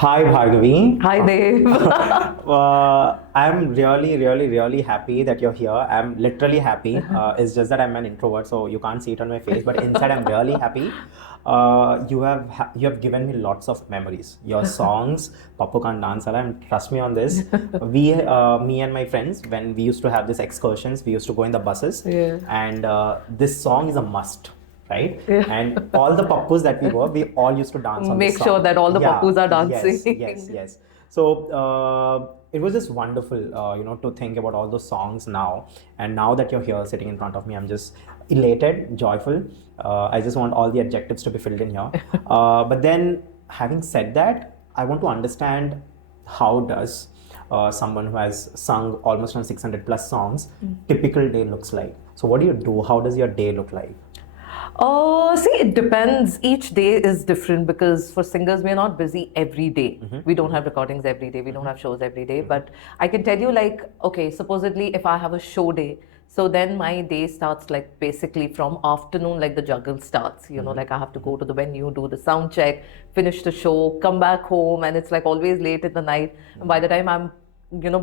Hi Bhargavi. Hi Dave. I'm really happy that you're here. I'm literally happy. It's just that I'm an introvert, so you can't see it on my face. But inside, I'm really happy. You have given me lots of memories. Your songs, Pappu Can't Dance Saala, and trust me on this. Me and my friends, when we used to have these excursions, we used to go in the buses, Yeah. and this song is a must, right? Yeah. And all the pappus that we all used to dance on this Make song. sure that all the Yeah, pappus are yes, dancing. yes. So it was just wonderful, to think about all those songs now. And now that you're here sitting in front of me, I'm just elated, joyful. I just want all the adjectives to be filled in here. But then, having said that, I want to understand how does someone who has sung almost on 600 plus songs, typical day looks like. So what do you do? How does your day look like? See, it depends. Each day is different because for singers, we're not busy every day. We don't have recordings every day. We don't have shows every day. But I can tell you, like, okay, supposedly if I have a show day, so then my day starts like basically from afternoon, like the juggle starts. Like I have to go to the venue, do the sound check, finish the show, come back home, and it's like always late in the night. And by the time I'm,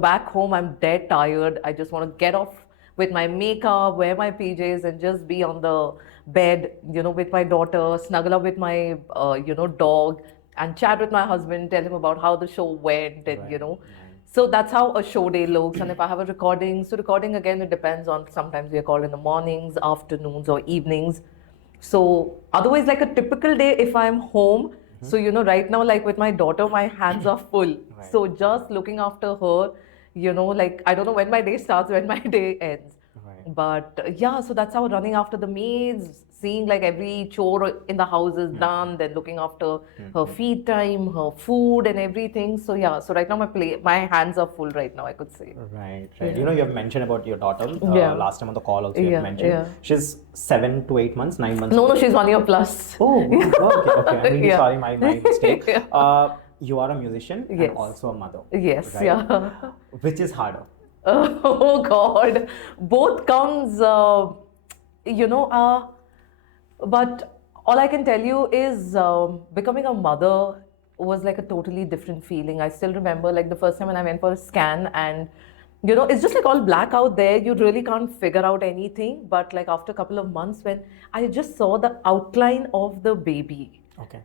back home, I'm dead tired. I just want to get off with my makeup, wear my PJs, and just be on the bed, with my daughter, snuggle up with my, dog, and chat with my husband, tell him about how the show went, and Right. So that's how a show day looks. And if I have a recording, so recording again, it depends on. Sometimes we are called in the mornings, afternoons, or evenings. So otherwise, like a typical day, if I'm home, so right now, like with my daughter, my hands are full. Right. So just looking after her, like I don't know when my day starts, when my day ends. Right. But yeah, so that's how running after the maids, seeing like every chore in the house is done, then looking after her feed time, her food, and everything. So yeah, so right now my hands are full right now, I could say. Right. Yeah. You have mentioned about your daughter. Yeah. Last time on the call also you Yeah, have mentioned. yeah. She's 7 to 8 months, 9 months. No, she's 1 year plus. Oh, okay. I'm really Yeah. sorry, my mistake. Yeah. You are a musician and Yes. also a mother. Yes, right? yeah. Which is harder? Oh God, both comes, but all I can tell you is becoming a mother was like a totally different feeling. I still remember like the first time when I went for a scan, and it's just like all black out there. You really can't figure out anything. But like after a couple of months, when I just saw the outline of the baby, Okay.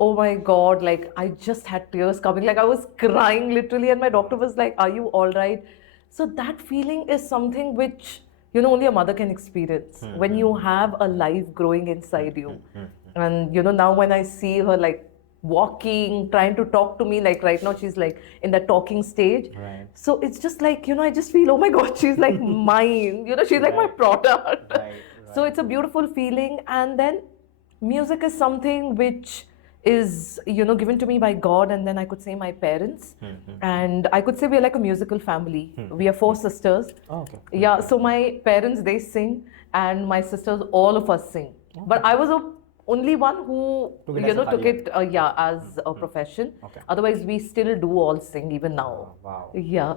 oh my God, like I just had tears coming. Like I was crying literally, and my doctor was like, "Are you all right?" So that feeling is something which, only a mother can experience when you have a life growing inside you. And, now when I see her like walking, trying to talk to me, like right now she's like in the talking stage. Right. So it's just like, I just feel, oh my God, she's like mine, she's like my Right. product. Right. So it's a beautiful feeling. And then music is something which is given to me by God, and then I could say my parents, and I could say we're like a musical family. We are 4 sisters. Oh, okay. Yeah, so my parents, they sing, and my sisters, all of us sing. But I was only one who Took it as a took career. it as a profession. Okay. Otherwise we still do all sing even now. Wow. Yeah.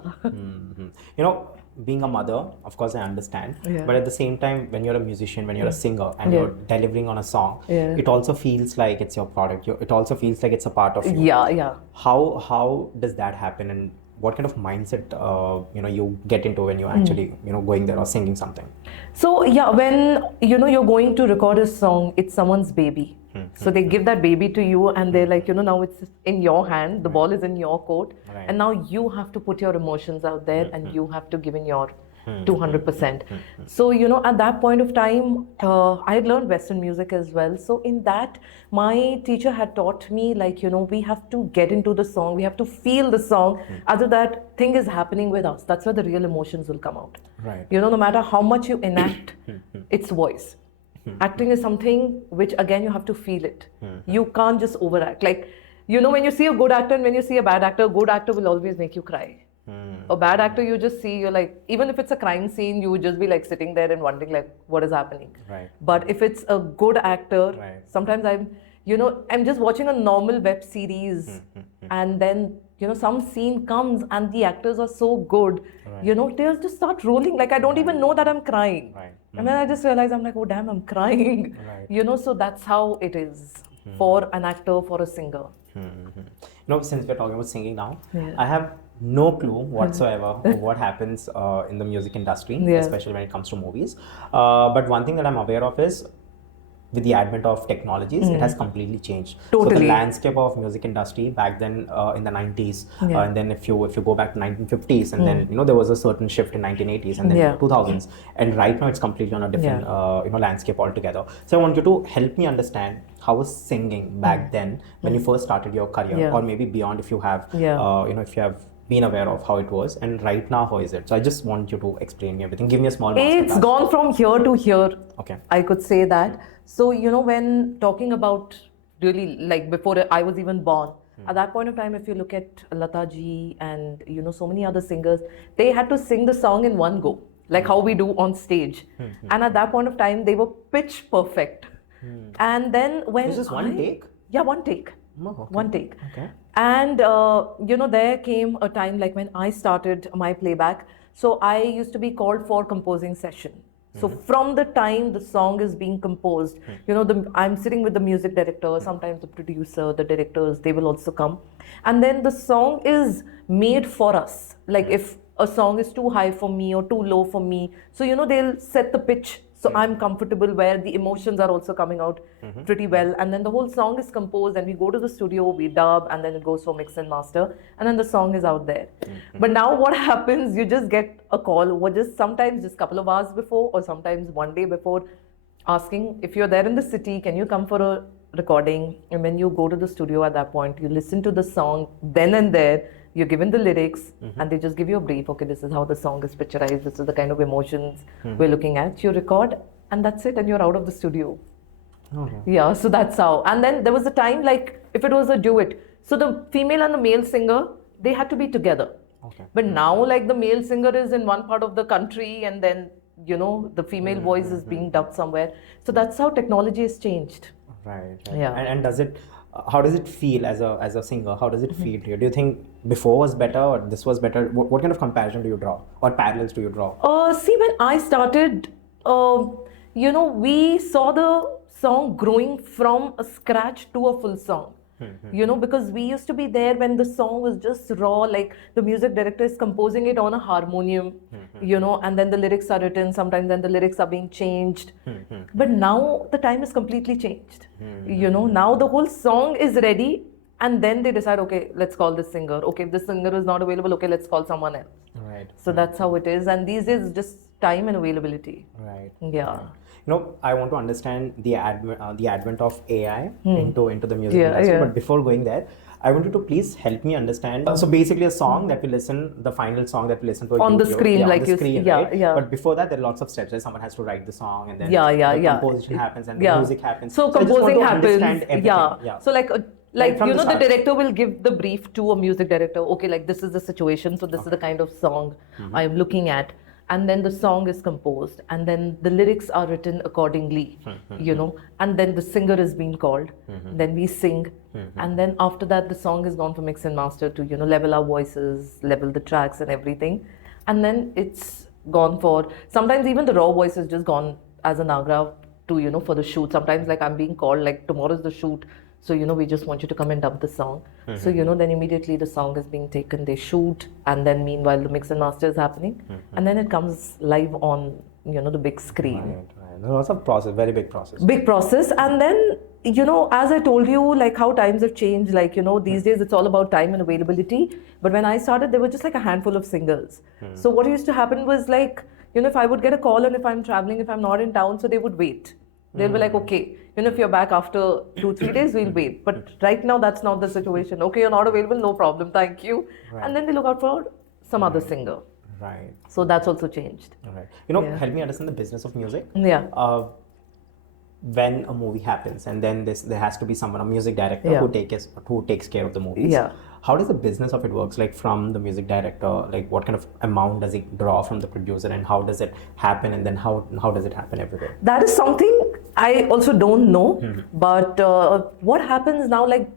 Being a mother, of course, I understand. Yeah. But at the same time, when you're a musician, when you're a singer, and Yeah. you're delivering on a song, Yeah. it also feels like it's your product. It also feels like it's a part of you. Yeah. How does that happen, and what kind of mindset you get into when you're actually going there or singing something? So yeah, when you're going to record a song, it's someone's baby. So they give that baby to you, and they're like, now it's in your hand, the ball is in your court, Right. and now you have to put your emotions out there, and you have to give in your 200%. So at that point of time, I had learned Western music as well. So in that, my teacher had taught me like, we have to get into the song, we have to feel the song, other that thing is happening with us. That's where the real emotions will come out. Right. No matter how much you enact, it's voice. Acting is something which again you have to feel it. You can't just overact. Like, when you see a good actor and when you see a bad actor, a good actor will always make you cry. A bad actor, you just see, you're like, even if it's a crime scene, you would just be like sitting there and wondering like, what is happening? Right. But if it's a good actor, Right. sometimes I'm just watching a normal web series, and then some scene comes and the actors are so good, Right. they'll just start rolling, like I don't even know that I'm crying. Right. And then I just realize, I'm like, oh damn, I'm crying. Right. So that's how it is for an actor, for a singer. Since we're talking about singing now, Yeah. I have no clue whatsoever of what happens in the music industry, Yeah. especially when it comes to movies. But one thing that I'm aware of is with the advent of technologies, it has completely changed. So the Totally. landscape of music industry back then in the 90s, Yeah. and then if you go back to 1950s, and then there was a certain shift in 1980s, and then Yeah. 2000s, and right now it's completely on a different landscape altogether. So I want you to help me understand how was singing back then when you first started your career, Yeah. or maybe beyond if you have Yeah. if you have been aware of how it was, and right now how is it. So I just want you to explain me everything, give me a small It's masterclass. gone from here to here. Okay. I could say that. So, when talking about really like before I was even born, at that point of time, if you look at Lata ji and, so many other singers, they had to sing the song in one go, like how we do on stage. And at that point of time, they were pitch perfect. And then when It's just one take? Yeah, one take. Oh, okay. One take. Okay. And, there came a time like when I started my playback. So I used to be called for composing session. So from the time the song is being composed, I'm sitting with the music director, sometimes the producer, the directors, they will also come. And then the song is made for us. Like if a song is too high for me or too low for me. So, they'll set the pitch. So I'm comfortable where the emotions are also coming out pretty well. And then the whole song is composed and we go to the studio, we dub, and then it goes for mix and master. And then the song is out there. But now what happens, you just get a call, or sometimes just a couple of hours before, or sometimes one day before, asking if you're there in the city, can you come for a recording? And when you go to the studio at that point, you listen to the song then and there. You're given the lyrics and they just give you a brief. Okay, this is how the song is picturized. This is the kind of emotions we're looking at. You record and that's it, and you're out of the studio. Okay. Yeah, so that's how. And then there was a time like if it was a duet, so the female and the male singer, they had to be together. Okay. But now like the male singer is in one part of the country and then, the female voice is being dubbed somewhere. So that's how technology has changed. Right. Yeah. And does it? How does it feel as a singer? How does it feel to you? Do you think before was better or this was better? What kind of comparison do you draw, or parallels do you draw? See, when I started, we saw the song growing from a scratch to a full song. Because we used to be there when the song was just raw, like the music director is composing it on a harmonium, and then the lyrics are written, sometimes then the lyrics are being changed. But now the time is completely changed. Now the whole song is ready and then they decide, okay, let's call this singer. Okay, if this singer is not available, okay, let's call someone else. Right. So that's how it is. And these days, it's just time and availability. Right. Yeah. I want to understand the advent of AI into the music industry. Yeah. But before going there, I want you to please help me understand. So basically, a song that we listen, the final song that we listen to On the YouTube, screen, on like the you screen, see. Yeah, right? yeah. But before that, there are lots of steps. Right? Someone has to write the song, and then the composition happens, and the music happens. So I just want composing to happens. understand everything. Yeah. So like from the the start. director will give the brief to a music director. Okay, like this is the situation. So this is the kind of song I am looking at. And then the song is composed, and then the lyrics are written accordingly, and then the singer is being called, then we sing, and then after that the song is gone for mix and master to, level our voices, level the tracks and everything. And then it's gone for, sometimes even the raw voice is just gone as an agra to, for the shoot. Sometimes like I'm being called, like tomorrow's the shoot. So, we just want you to come and dub the song. So, then immediately the song is being taken, they shoot, and then meanwhile the mix and master is happening. And then it comes live on, the big screen. Right. There's lots of process, very big process. Big process. And then, as I told you, like how times have changed, like, these days it's all about time and availability. But when I started, there were just like a handful of singers. So what used to happen was like, if I would get a call and if I'm traveling, if I'm not in town, so they would wait. They'll be like, okay, if you're back after 2-3 days, we'll wait. But right now, that's not the situation. Okay, you're not available, no problem, thank you. Right. And then they look out for some other singer. Right. So that's also changed. Right. Help me understand the business of music. Yeah. When a movie happens, and then there has to be someone, a music director, who takes care of the movies. Yeah. How does the business of it works? Like from the music director, like what kind of amount does it draw from the producer, and how does it happen, and then how does it happen every day? That is something I also don't know. But what happens now, like,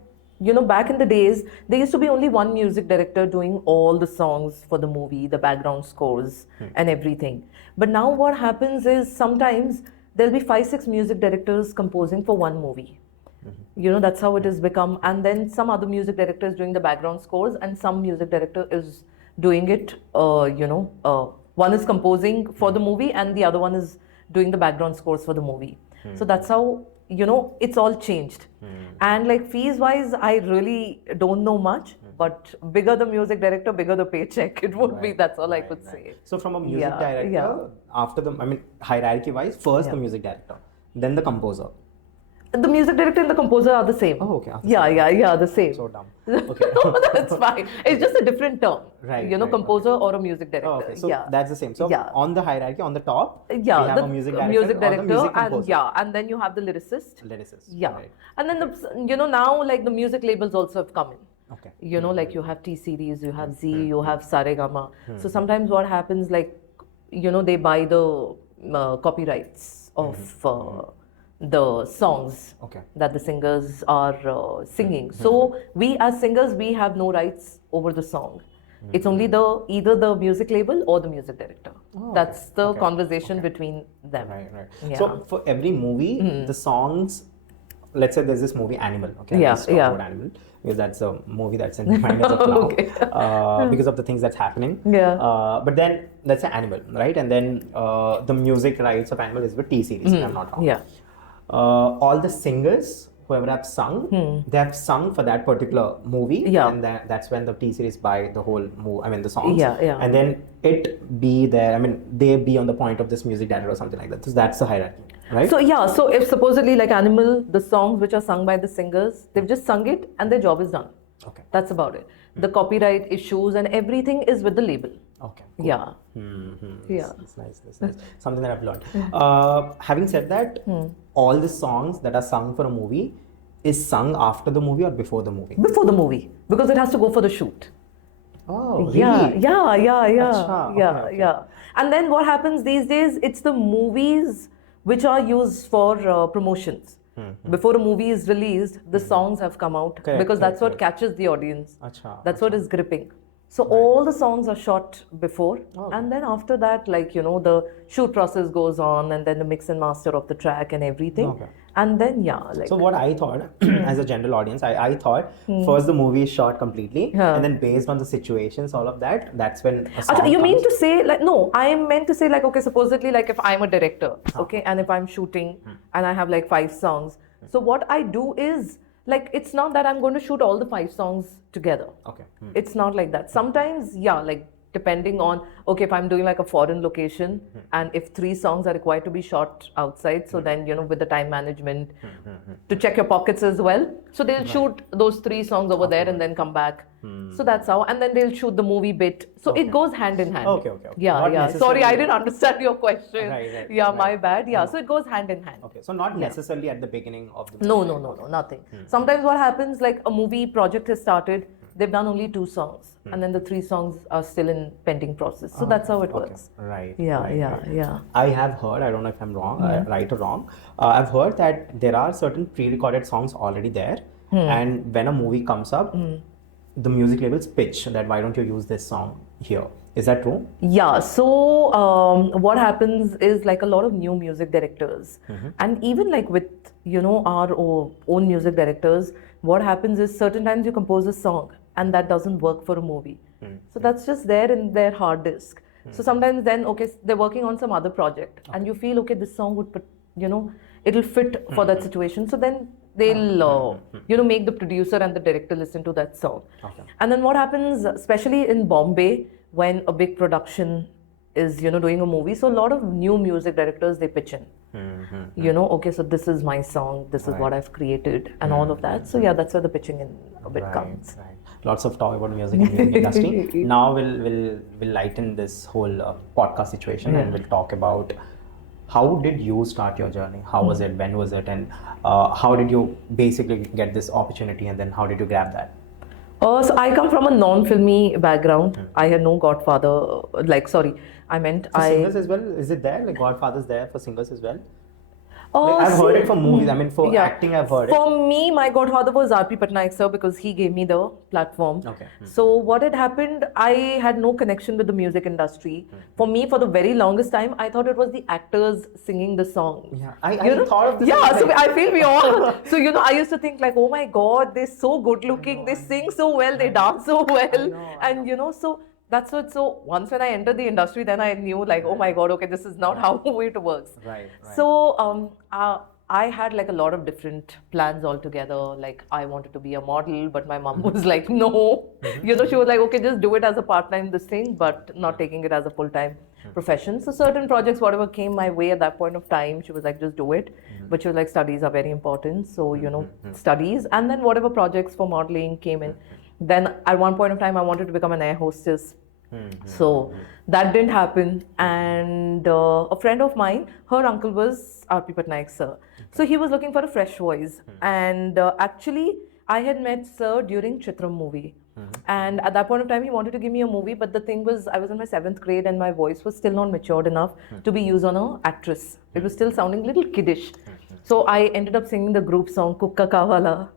back in the days, there used to be only one music director doing all the songs for the movie, the background scores and everything. But now what happens is sometimes there'll be 5-6 music directors composing for one movie. You know, that's how it has become. And then some other music director is doing the background scores, and some music director is doing it, one is composing for the movie and the other one is doing the background scores for the movie. So that's how, it's all changed. And like fees wise, I really don't know much, but bigger the music director, bigger the paycheck. It would be, that's all I could say. So from a music director, after hierarchy wise, first the music director, then the composer. The music director and the composer are the same. Oh, okay. The same. So dumb. Okay. No, that's fine. It's just a different term. Right. Composer or a music director. Oh, okay. So that's the same. So on the hierarchy, on the top, we the have a music director, or the music composer. and then you have the lyricist. Yeah. Right. And then now like the music labels also have come in. Okay. Like you have T Series, you have Z, you have Saregama. So sometimes what happens, like, they buy the copyrights of the songs that the singers are singing. So we as singers, we have no rights over the song. It's only either the music label or the music director. That's the conversation between them. Right. Yeah. So for every movie, the songs, let's say there's this movie Animal. Okay. Let's talk about Animal, because that's a movie that's in my mind as of now, because of the things that's happening. But then let's say Animal, right? And then the music rights of Animal is with T Series, if I'm not wrong. All the singers, whoever have sung, they have sung for that particular movie, and that's when the T Series buy the whole movie, the songs, and then it be there. They be on the point of this music director or something like that. So that's the hierarchy, right? So if supposedly like Animal, the songs which are sung by the singers, they've just sung it and their job is done. Okay, that's about it. The copyright issues and everything is with the label. Okay. Cool. That's nice. Something that I've learned. Having said that, all the songs that are sung for a movie is sung after the movie or before the movie? Before the movie, because it has to go for the shoot. Oh, really? Yeah. And then what happens these days? It's the movies which are used for promotions. Before a movie is released, the songs have come out because that's what catches the audience. That's what is gripping. So all the songs are shot before, and then after that, like, the shoot process goes on, and then the mix and master of the track and everything. And then, so what I thought, as a general audience, I thought first the movie is shot completely, and then based on the situations, all of that, that's when a song you comes. mean to say, like, no, I meant to say, like, okay, supposedly, like, if I'm a director, and if I'm shooting, and I have, like, 5 songs, so what I do is, like, it's not that I'm going to shoot all the 5 songs together. It's not like that. Sometimes, like, depending on, if I'm doing like a foreign location, and if 3 songs are required to be shot outside, so then, with the time management, to check your pockets as well. So they'll shoot those 3 songs over there and then come back. So that's how, and then they'll shoot the movie bit. So it goes hand in hand. Okay. Yeah. Sorry, I didn't understand your question. Right. My bad. So it goes hand in hand. Okay, so not necessarily at the beginning of the movie. No, nothing. Sometimes what happens, like a movie project has started, they've done only 2 songs, and then the 3 songs are still in pending process. So that's how it works. Right. Yeah. I have heard, I don't know if I'm wrong, right or wrong, I've heard that there are certain pre-recorded songs already there, and when a movie comes up, the music labels pitch that why don't you use this song here. Is that true? Yeah. So what happens is, like, a lot of new music directors, and even like with our own music directors, what happens is certain times you compose a song and that doesn't work for a movie. So that's just there in their hard disk. So sometimes then they're working on some other project, and you feel this song would put, it'll fit for that situation. So then they'll make the producer and the director listen to that song. And then what happens, especially in Bombay, when a big production is doing a movie, so a lot of new music directors, they pitch in. So this is my song, this is what I've created, and all of that. So that's where the pitching in a bit comes. Lots of talk about music and music industry. Now we'll lighten this whole podcast situation, and we'll talk about how did you start your journey? How was it? When was it? And how did you basically get this opportunity? And then how did you grab that? So I come from a non-filmy background. I had no godfather. For singers as well? Is it there? Like Godfather's there for singers as well? Oh, Like, I've heard see, it for movies. I mean, for yeah. acting, I've heard it. For me, my godfather was R.P. Patnaik sir because he gave me the platform. Okay. So what had happened, I had no connection with the music industry. For me, for the very longest time, I thought it was the actors singing the song. Yeah, I thought of this. Yeah, so Like, I feel we all. So I used to think like, oh my God, they're so good looking, they sing so well, they dance so well, and so that's what. So once when I entered the industry, then I knew like, oh my God, okay, this is not how it works. Right. So I had like a lot of different plans altogether. Like I wanted to be a model, but my mom was like, no. She was like, okay, just do it as a part-time this thing, but not taking it as a full-time profession. So certain projects, whatever came my way at that point of time, she was like, just do it. But she was like, studies are very important. So, studies. And then whatever projects for modeling came in. Then at one point of time, I wanted to become an air hostess. So that didn't happen. And a friend of mine, her uncle was R.P. Patnaik sir. So he was looking for a fresh voice. And actually, I had met sir during Chitram movie. And at that point of time, he wanted to give me a movie. But the thing was, I was in my 7th grade and my voice was still not matured enough to be used on an actress. It was still sounding a little kiddish. So I ended up singing the group song, Kukka Kavala.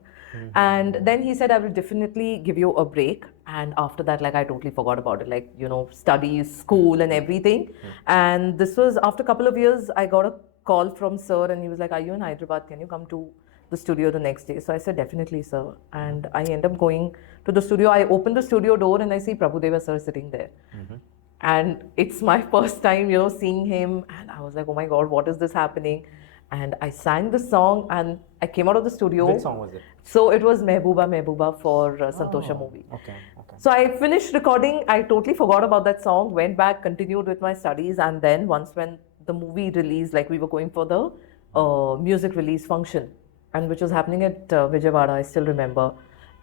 And then he said, I will definitely give you a break. And after that, like, I totally forgot about it, like, studies, school and everything. And this was after a couple of years, I got a call from sir and he was like, are you in Hyderabad? Can you come to the studio the next day? So I said, definitely, sir. And I end up going to the studio. I open the studio door and I see Prabhudeva sir sitting there. And it's my first time, seeing him. And I was like, oh my God, what is this happening? And I sang the song and I came out of the studio. Which song was it? So it was Mehbooba Mehbooba for Santosha movie. Okay. So I finished recording. I totally forgot about that song, went back, continued with my studies. And then once when the movie released, like we were going for the music release function, and which was happening at Vijayawada, I still remember.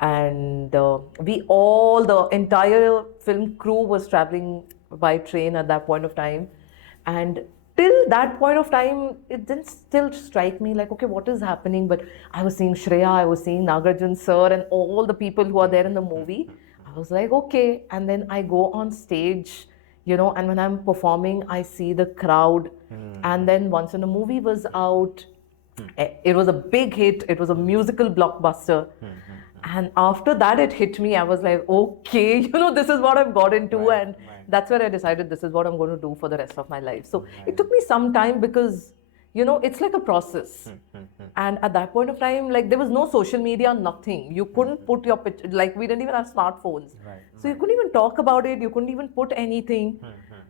And the entire film crew was traveling by train at that point of time. And till that point of time, it didn't still strike me like, okay, what is happening? But I was seeing Shreya, I was seeing Nagarjun sir and all the people who are there in the movie. I was like, okay. And then I go on stage, and when I'm performing, I see the crowd. And then once when the movie was out, it was a big hit. It was a musical blockbuster. And after that, it hit me. I was like, okay, this is what I've got into. And that's where I decided this is what I'm going to do for the rest of my life. So it took me some time because, it's like a process. And at that point of time, like there was no social media, nothing. You couldn't put your picture, like we didn't even have smartphones. So you couldn't even talk about it. You couldn't even put anything.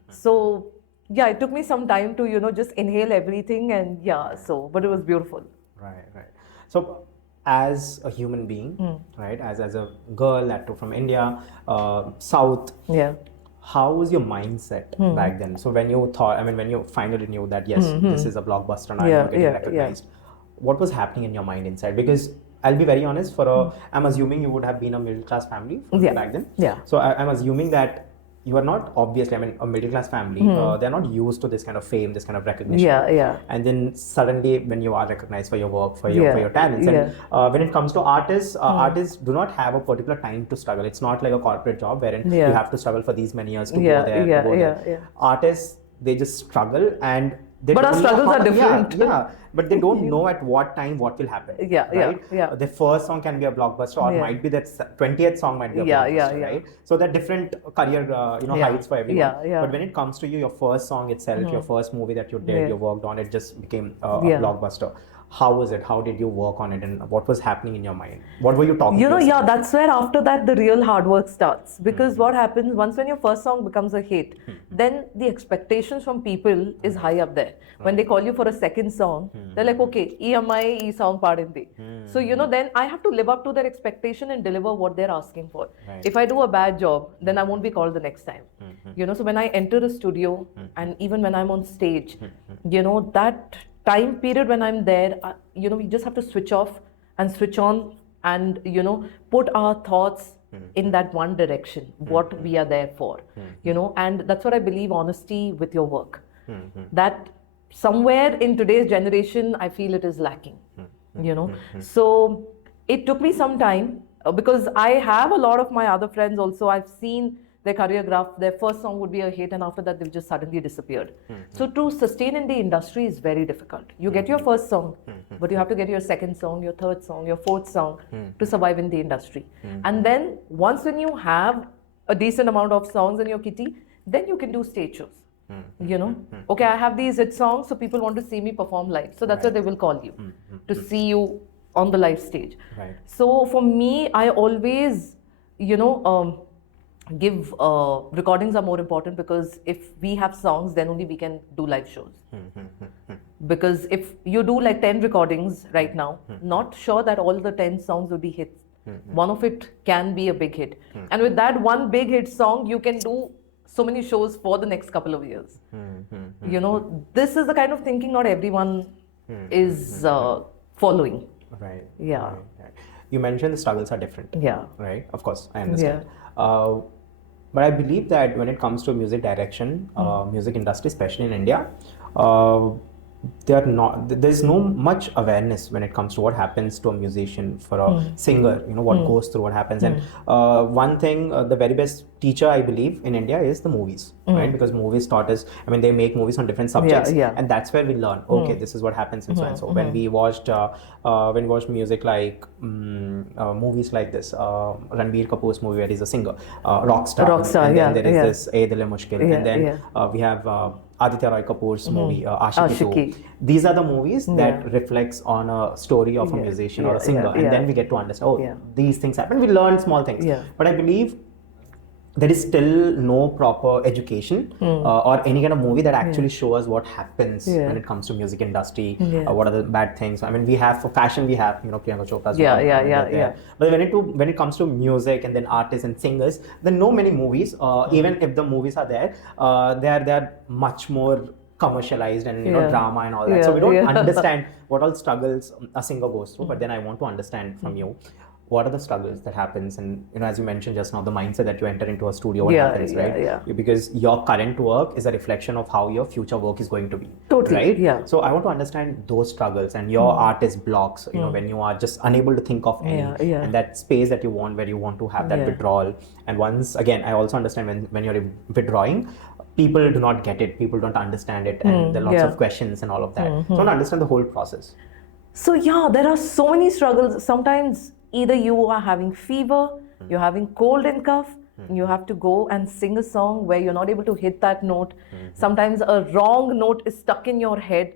So yeah, it took me some time to, just inhale everything. And yeah, but it was beautiful. Right. So as a human being, right, as a girl that too from India, South, how was your mindset back then? So when you thought, when you finally knew that yes, this is a blockbuster and I'm getting recognized, what was happening in your mind inside? Because I'll be very honest, I'm assuming you would have been a middle class family back then. So I'm assuming that you are not obviously, a middle class family, they're not used to this kind of fame, this kind of recognition. And then suddenly when you are recognized for your work, for your talents. And when it comes to artists, artists do not have a particular time to struggle. It's not like a corporate job wherein you have to struggle for these many years to go there. Artists, they just struggle and but our struggles are different. But they don't know at what time what will happen. The first song can be a blockbuster, or might be that 20th song might be a blockbuster, right? So they're different career heights for everyone. But when it comes to you, your first song itself, your first movie that you did, you worked on, it just became a blockbuster. How was it? How did you work on it? And what was happening in your mind? What were you talking about? That's where after that the real hard work starts. Because what happens once when your first song becomes a hit, then the expectations from people is high up there. When they call you for a second song, they're like, okay, EMI, e-song padindi. So, then I have to live up to their expectation and deliver what they're asking for. If I do a bad job, then I won't be called the next time. So when I enter a studio and even when I'm on stage, that time period when I'm there, we just have to switch off and switch on and, put our thoughts in that one direction, what we are there for, and that's what I believe, honesty with your work. That somewhere in today's generation, I feel it is lacking, So it took me some time because I have a lot of my other friends also. I've seen their choreographed, their first song would be a hit, and after that they've just suddenly disappeared. So to sustain in the industry is very difficult. You get your first song, but you have to get your second song, your third song, your fourth song to survive in the industry. And then once when you have a decent amount of songs in your kitty, then you can do stage shows. You know, okay, I have these hit songs, so people want to see me perform live. So that's why they will call you to see you on the live stage. Right. So for me, I always, give recordings are more important, because if we have songs, then only we can do live shows. Because if you do like 10 recordings right now, not sure that all the 10 songs will be hits. One of it can be a big hit. And with that one big hit song, you can do so many shows for the next couple of years. You know, this is the kind of thinking not everyone is following. Right. Yeah. Right. You mentioned the struggles are different. Yeah. Right. Of course, I understand. But I believe that when it comes to music direction, music industry, especially in India, there's no much awareness when it comes to what happens to a musician, for a singer, you know, what goes through, what happens. And one thing, the very best teacher I believe in India is the movies, right? Because movies taught us, I mean, they make movies on different subjects, and that's where we learn, okay, this is what happens and so and so. When we watched music like movies like this, Ranbir Kapoor's movie where he's a singer, Rockstar, and then there is this Ae Dil Hai Mushkil, and then we have Aditya Roy Kapoor's movie, Aashiqui 2. These are the movies that reflects on a story of a musician or a singer, and then we get to understand, these things happen. We learn small things. But I believe there is still no proper education or any kind of movie that actually shows what happens when it comes to music industry. What are the bad things? I mean, we have for fashion, we have, you know, Priyanka Chopra's But when it comes to music and then artists and singers, there are no many movies. Even if the movies are there, they are much more commercialized and drama and all that. So we don't understand what all struggles a singer goes through. But then I want to understand from you, what are the struggles that happens, and you know, as you mentioned just now, the mindset that you enter into a studio, what happens, right? Because your current work is a reflection of how your future work is going to be. Totally. Right? So I want to understand those struggles and your artist blocks, you know, when you are just unable to think of any, and that space that you want, where you want to have that withdrawal. And once again, I also understand when you're withdrawing, people do not get it, people don't understand it, and there are lots of questions and all of that. So I want to understand the whole process. So there are so many struggles. Sometimes either you are having fever, you're having cold and cough, you have to go and sing a song where you're not able to hit that note. Sometimes a wrong note is stuck in your head,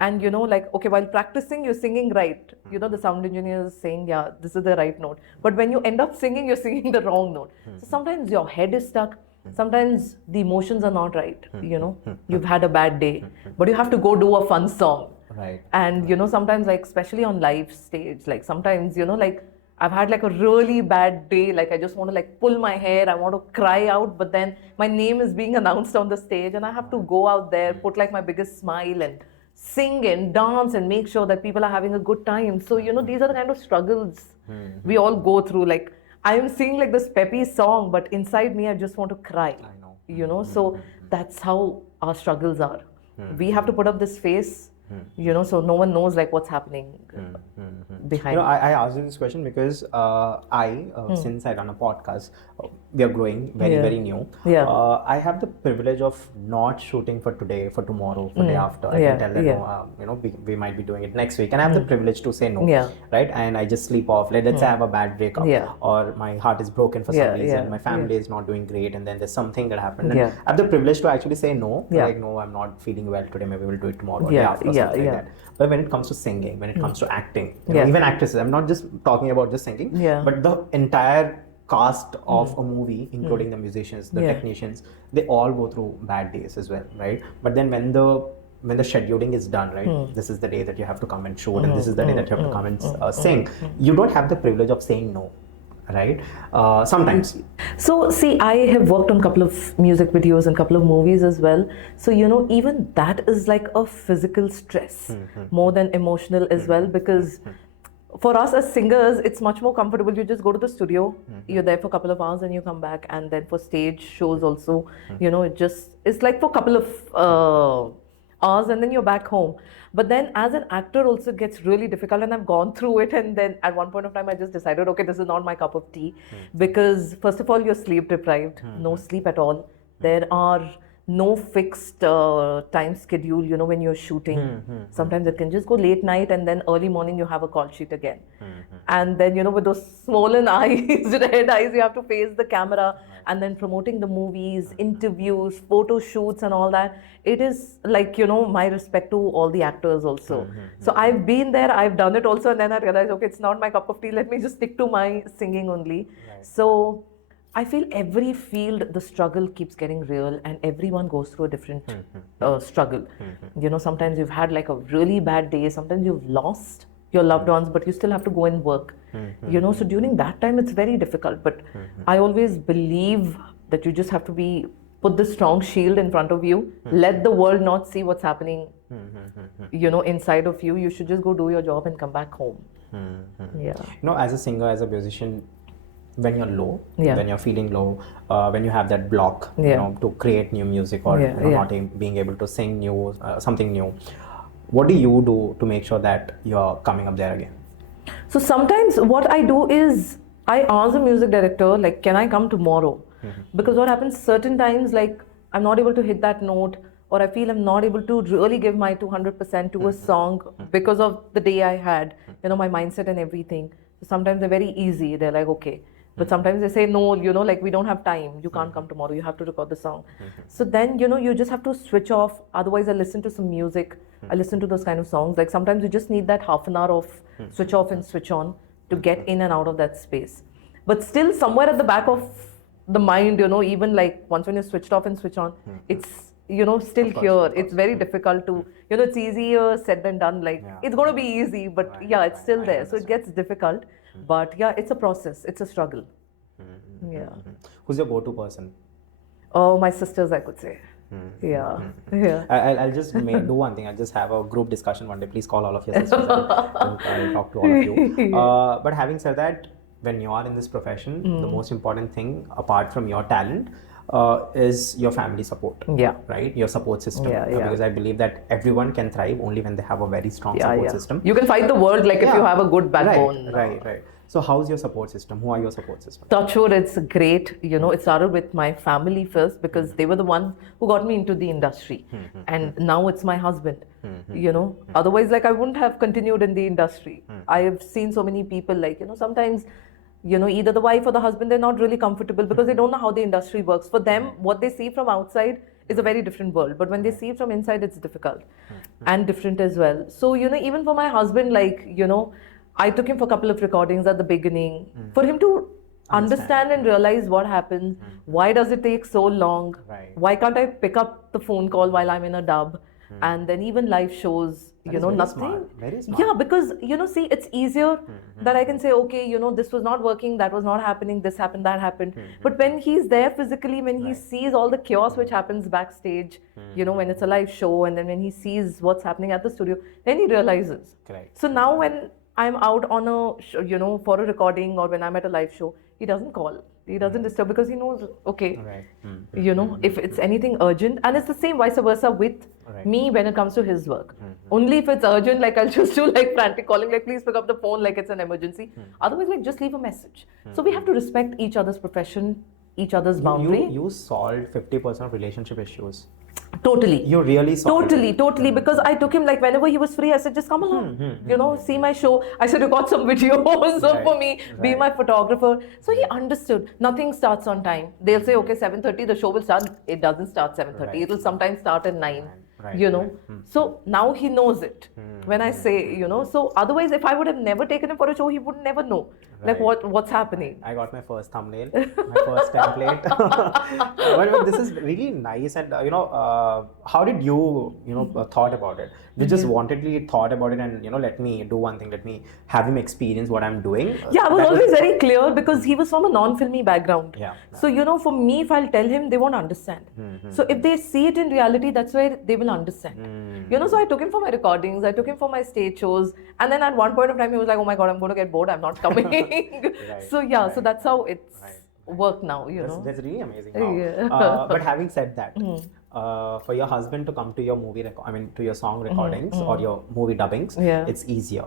and you know, like, okay, while practicing, you're singing right. You know, the sound engineer is saying, yeah, this is the right note. But when you end up singing, you're singing the wrong note. So sometimes your head is stuck. Sometimes the emotions are not right. You know, you've had a bad day, but you have to go do a fun song. Right. And you know, sometimes, like, especially on live stage, like sometimes, you know, like I've had like a really bad day, like I just want to like pull my hair, I want to cry out, but then my name is being announced on the stage and I have to go out there, put like my biggest smile and sing and dance and make sure that people are having a good time. So, you know, these are the kind of struggles we all go through. Like, I am singing like this peppy song, but inside me, I just want to cry. I know. You know, so that's how our struggles are. We have to put up this face, you know, so no one knows like what's happening behind. You know, I asked you this question because since I run a podcast, we are growing very new. I have the privilege of not shooting for today, for tomorrow, for day after. I can tell that you know, we might be doing it next week, and I have the privilege to say no, right? And I just sleep off. Let's say I have a bad breakup, or my heart is broken for some reason, my family is not doing great, and then there's something that happened. And I have the privilege to actually say no, like, no, I'm not feeling well today, maybe we'll do it tomorrow, or day after, something like that. But when it comes to singing, when it comes to acting, you know, even actresses, I'm not just talking about just singing, but the entire cast of a movie, including the musicians, the technicians, they all go through bad days as well, right? But then when the scheduling is done, right, this is the day that you have to come and shoot, and this is the day that you have to come and sing, you don't have the privilege of saying no, right? Sometimes. So see, I have worked on a couple of music videos and a couple of movies as well. So, you know, even that is like a physical stress more than emotional as well, because for us as singers, it's much more comfortable. You just go to the studio, you're there for a couple of hours and you come back. And then for stage shows also, you know, it's like for a couple of hours and then you're back home. But then as an actor also it gets really difficult, and I've gone through it, and then at one point of time I just decided, okay, this is not my cup of tea. Because first of all, you're sleep deprived, no sleep at all. There are no fixed time schedule, when you're shooting. Sometimes it can just go late night and then early morning you have a call sheet again. And then, with those swollen eyes, red eyes, you have to face the camera, and then promoting the movies, interviews, photo shoots and all that. It is like, my respect to all the actors also. So I've been there, I've done it also, and then I realized, okay, it's not my cup of tea, let me just stick to my singing only. So I feel every field, the struggle keeps getting real, and everyone goes through a different struggle. Sometimes you've had like a really bad day, sometimes you've lost your loved ones, but you still have to go and work. So during that time, it's very difficult. But I always believe that you just have to put the strong shield in front of you, let the world not see what's happening, inside of you. You should just go do your job and come back home. Yeah. As a singer, as a musician, when you're low, when you're feeling low, when you have that block, to create new music or not being able to sing something new, what do you do to make sure that you're coming up there again? So sometimes what I do is I ask the music director, like, can I come tomorrow? Because what happens certain times, like, I'm not able to hit that note, or I feel I'm not able to really give my 200% to a song because of the day I had, my mindset and everything. So sometimes they're very easy. They're like, okay. But sometimes they say, no, like, we don't have time. You can't come tomorrow. You have to record the song. So then, you just have to switch off. Otherwise, I listen to some music. I listen to those kind of songs. Like, sometimes you just need that half an hour of switch off and switch on to get in and out of that space. But still, somewhere at the back of the mind, even like once when you're switched off and switch on, it's, still here. It's very difficult to, it's easier said than done. Like, it's going to be easy, but it's still there. So it gets difficult. But it's a process. It's a struggle. Yeah. Who's your go-to person? Oh, my sisters, I could say. Yeah. I'll just do one thing. I'll just have a group discussion one day. Please call all of your sisters. I'll talk to all of you. But having said that, when you are in this profession, the most important thing, apart from your talent, is your family support. Yeah. Right? Your support system. Yeah. Because I believe that everyone can thrive only when they have a very strong support system. You can fight the world if you have a good backbone. Right. So how's your support system? Who are your support system? Touchwood, it's great. It started with my family first, because they were the ones who got me into the industry. And now it's my husband. Otherwise, like, I wouldn't have continued in the industry. I have seen so many people, like, sometimes, either the wife or the husband, they're not really comfortable because they don't know how the industry works. For them, what they see from outside is a very different world. But when they see it from inside, it's difficult and different as well. So, even for my husband, like, I took him for a couple of recordings at the beginning for him to understand and realize what happens. Why does it take so long? Why can't I pick up the phone call while I'm in a dub? And then even live shows, nothing. Very smart. Yeah, because, see, it's easier that I can say, okay, this was not working, that was not happening, this happened, that happened. But when he's there physically, when he sees all the chaos which happens backstage, when it's a live show, and then when he sees what's happening at the studio, then he realizes. So now when I'm out on a, for a recording, or when I'm at a live show, he doesn't call. He doesn't disturb, because he knows, okay, if it's anything urgent. And it's the same vice versa with me when it comes to his work. Only if it's urgent, like, I'll just do like frantic calling, like, please pick up the phone, like it's an emergency. Otherwise, like, just leave a message. So we have to respect each other's profession, each other's boundary. You solved 50% of relationship issues. Totally. You really solved Totally. Because I took him, like, whenever he was free, I said, just come along, see my show. I said, record some videos for me, be my photographer. So he understood. Nothing starts on time. They'll say, okay, 7:30, the show will start. It doesn't start 7:30. It'll sometimes start at 9. So now he knows it when I say, so otherwise, if I would have never taken him for a show, he would never know like what's happening. I got my first thumbnail, my first template. But this is really nice. And how did you thought about it? You just wantedly thought about it, and let me do one thing, let me have him experience what I'm doing. Yeah, I was always very clear, because he was from a non-filmy background. Yeah. So for me, if I'll tell him, they won't understand. So if they see it in reality, that's where they will understand. So I took him for my recordings, I took him for my stage shows, and then at one point of time he was like, oh my god, I'm going to get bored, I'm not coming. So so that's how it's worked now. That's really amazing. But having said that, for your husband to come to your to your song recordings or your movie dubbings, Yeah. it's easier.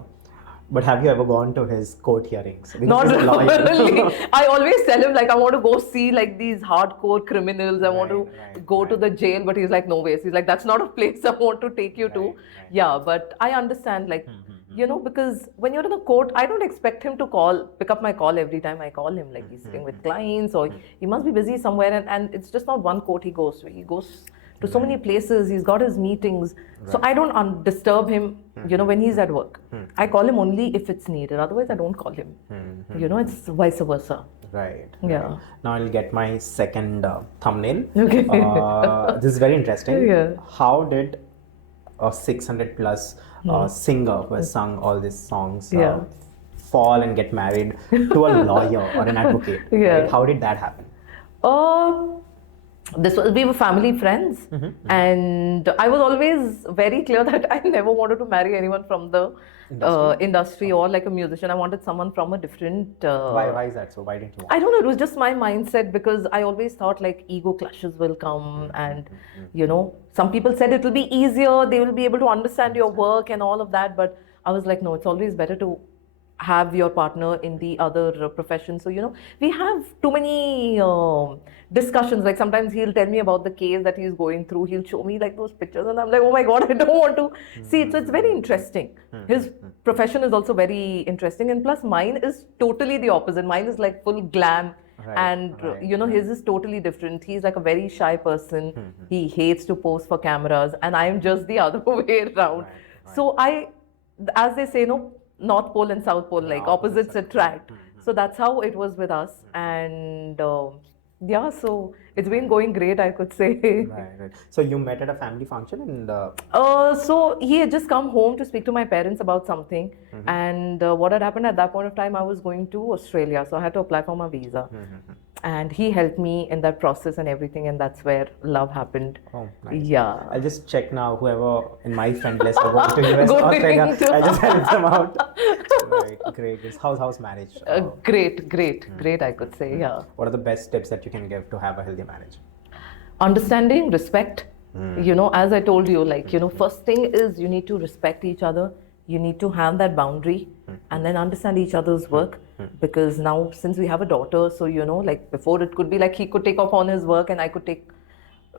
But have you ever gone to his court hearings? Because Not he's a lawyer. really. I always tell him like I want to go see like these hardcore criminals. I want to Right, go to the jail, but he's like, no ways. He's like, that's not a place I want to take you to. Right. Yeah, but I understand like, because when you're in a court, I don't expect him to pick up my call every time I call him. Like he's sitting with clients or he must be busy somewhere, and it's just not one court he goes to. He goes to so many places. He's got his meetings. So I don't disturb him, when he's at work. I call him only if it's needed. Otherwise, I don't call him. It's vice versa. Right. Yeah. Now I'll get my second thumbnail. Okay. This is very interesting. Yeah. How did a 600 plus singer who has sung all these songs fall and get married to a lawyer or an advocate? Yeah. Right? How did that happen? We were family friends, and I was always very clear that I never wanted to marry anyone from the industry or like a musician. I wanted someone from a different. Why is that so? Why didn't you want? I don't know. It was just my mindset because I always thought like ego clashes will come, and some people said it will be easier. They will be able to understand your work and all of that. But I was like, no, it's always better to have your partner in the other profession. So we have too many discussions. Like sometimes he'll tell me about the case that he's going through. He'll show me like those pictures, and I'm like, oh my god, I don't want to see it. So it's very interesting. His profession is also very interesting, and plus mine is totally the opposite. Mine is like full glam. And his is totally different. He's like a very shy person. He hates to pose for cameras, and I'm just the other way around. So as they say, North Pole and South Pole, like opposites attract. So that's how it was with us. And so it's been going great, I could say. Right. So you met at a family function and... So he had just come home to speak to my parents about something. And what had happened at that point of time, I was going to Australia. So I had to apply for my visa. And he helped me in that process and everything. And that's where love happened. Oh, nice. Yeah. I'll just check now whoever in my friend list are going to US or Australia. I'll just help them out. Right. Great. How's marriage? Great, I could say. Yeah. What are the best tips that you can give to have a healthy marriage? Understanding, respect. As I told you, like, first thing is you need to respect each other. You need to have that boundary and then understand each other's work. Because now, since we have a daughter, so, like before it could be like he could take off on his work and I could take,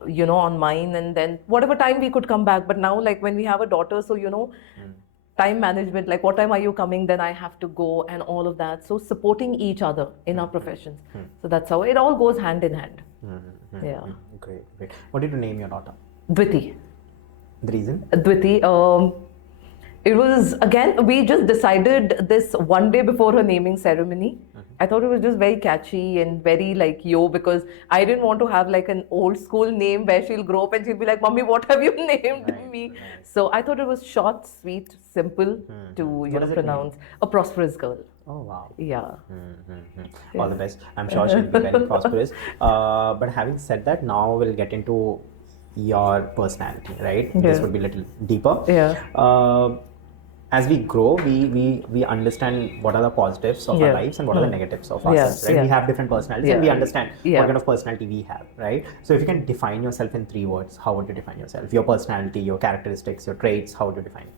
on mine, and then whatever time we could come back. But now, like when we have a daughter, so, time management, like what time are you coming, then I have to go and all of that. So supporting each other in our professions. So that's how it all goes hand in hand. Yeah. Great. What did you name your daughter? Dviti. The reason? Dviti. It was, again, we just decided this one day before her naming ceremony. I thought it was just very catchy and very like because I didn't want to have like an old school name where she'll grow up and she'll be like, Mommy, what have you named me? Right. So I thought it was short, sweet, simple to pronounce. A prosperous girl. Oh, wow. Yeah. All the best. I'm sure she'll be very prosperous. But having said that, now we'll get into your personality, right? Yeah. This would be a little deeper. Yeah. As we grow, we understand what are the positives of our lives and what are the negatives of ourselves, right? We have different personalities and we understand what kind of personality we have, right? So if you can define yourself in 3 words, how would you define yourself? Your personality, your characteristics, your traits, how would you define it?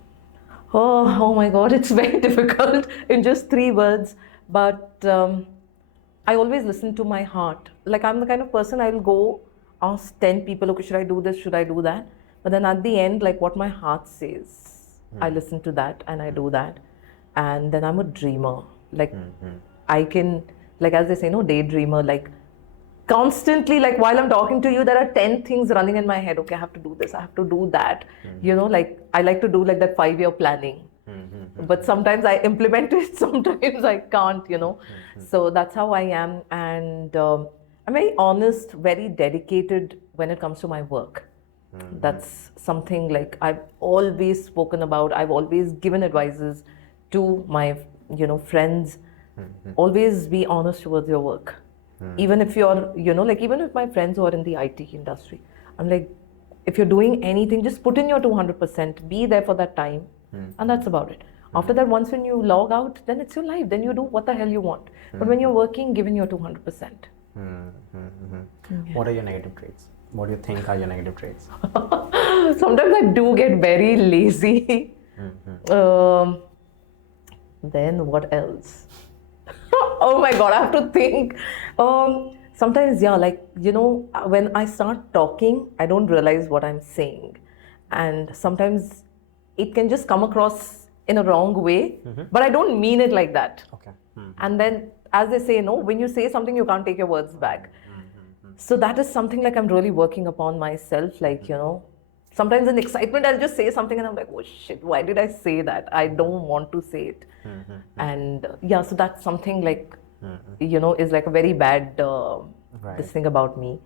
Oh my God, it's very difficult in just 3 words. But I always listen to my heart. Like I'm the kind of person, I'll go ask 10 people, okay, should I do this, should I do that? But then at the end, like what my heart says, I listen to that and I do that. And then I'm a dreamer. Like I can, like as they say, daydreamer, like constantly, like while I'm talking to you, there are 10 things running in my head. Okay, I have to do this, I have to do that. Like I like to do like that 5-year planning. But sometimes I implement it, sometimes I can't, So that's how I am. And I'm very honest, very dedicated when it comes to my work. That's something like I've always spoken about. I've always given advices to my, friends. Always be honest towards your work. Even if you're, even with my friends who are in the IT industry, I'm like, if you're doing anything, just put in your 200%, be there for that time. And that's about it. After that, once when you log out, then it's your life. Then you do what the hell you want. But when you're working, give in your 200%. What are your negative traits? What do you think are your negative traits? Sometimes I do get very lazy. Then what else? Oh my God, I have to think. Sometimes, yeah, like, when I start talking, I don't realize what I'm saying. And sometimes it can just come across in a wrong way, but I don't mean it like that. Okay. And then, as they say, no, when you say something, you can't take your words back. So that is something like I'm really working upon myself. Like, sometimes in excitement, I'll just say something and I'm like, oh shit, why did I say that? I don't want to say it. And yeah, so that's something like, is like a very bad this thing about me.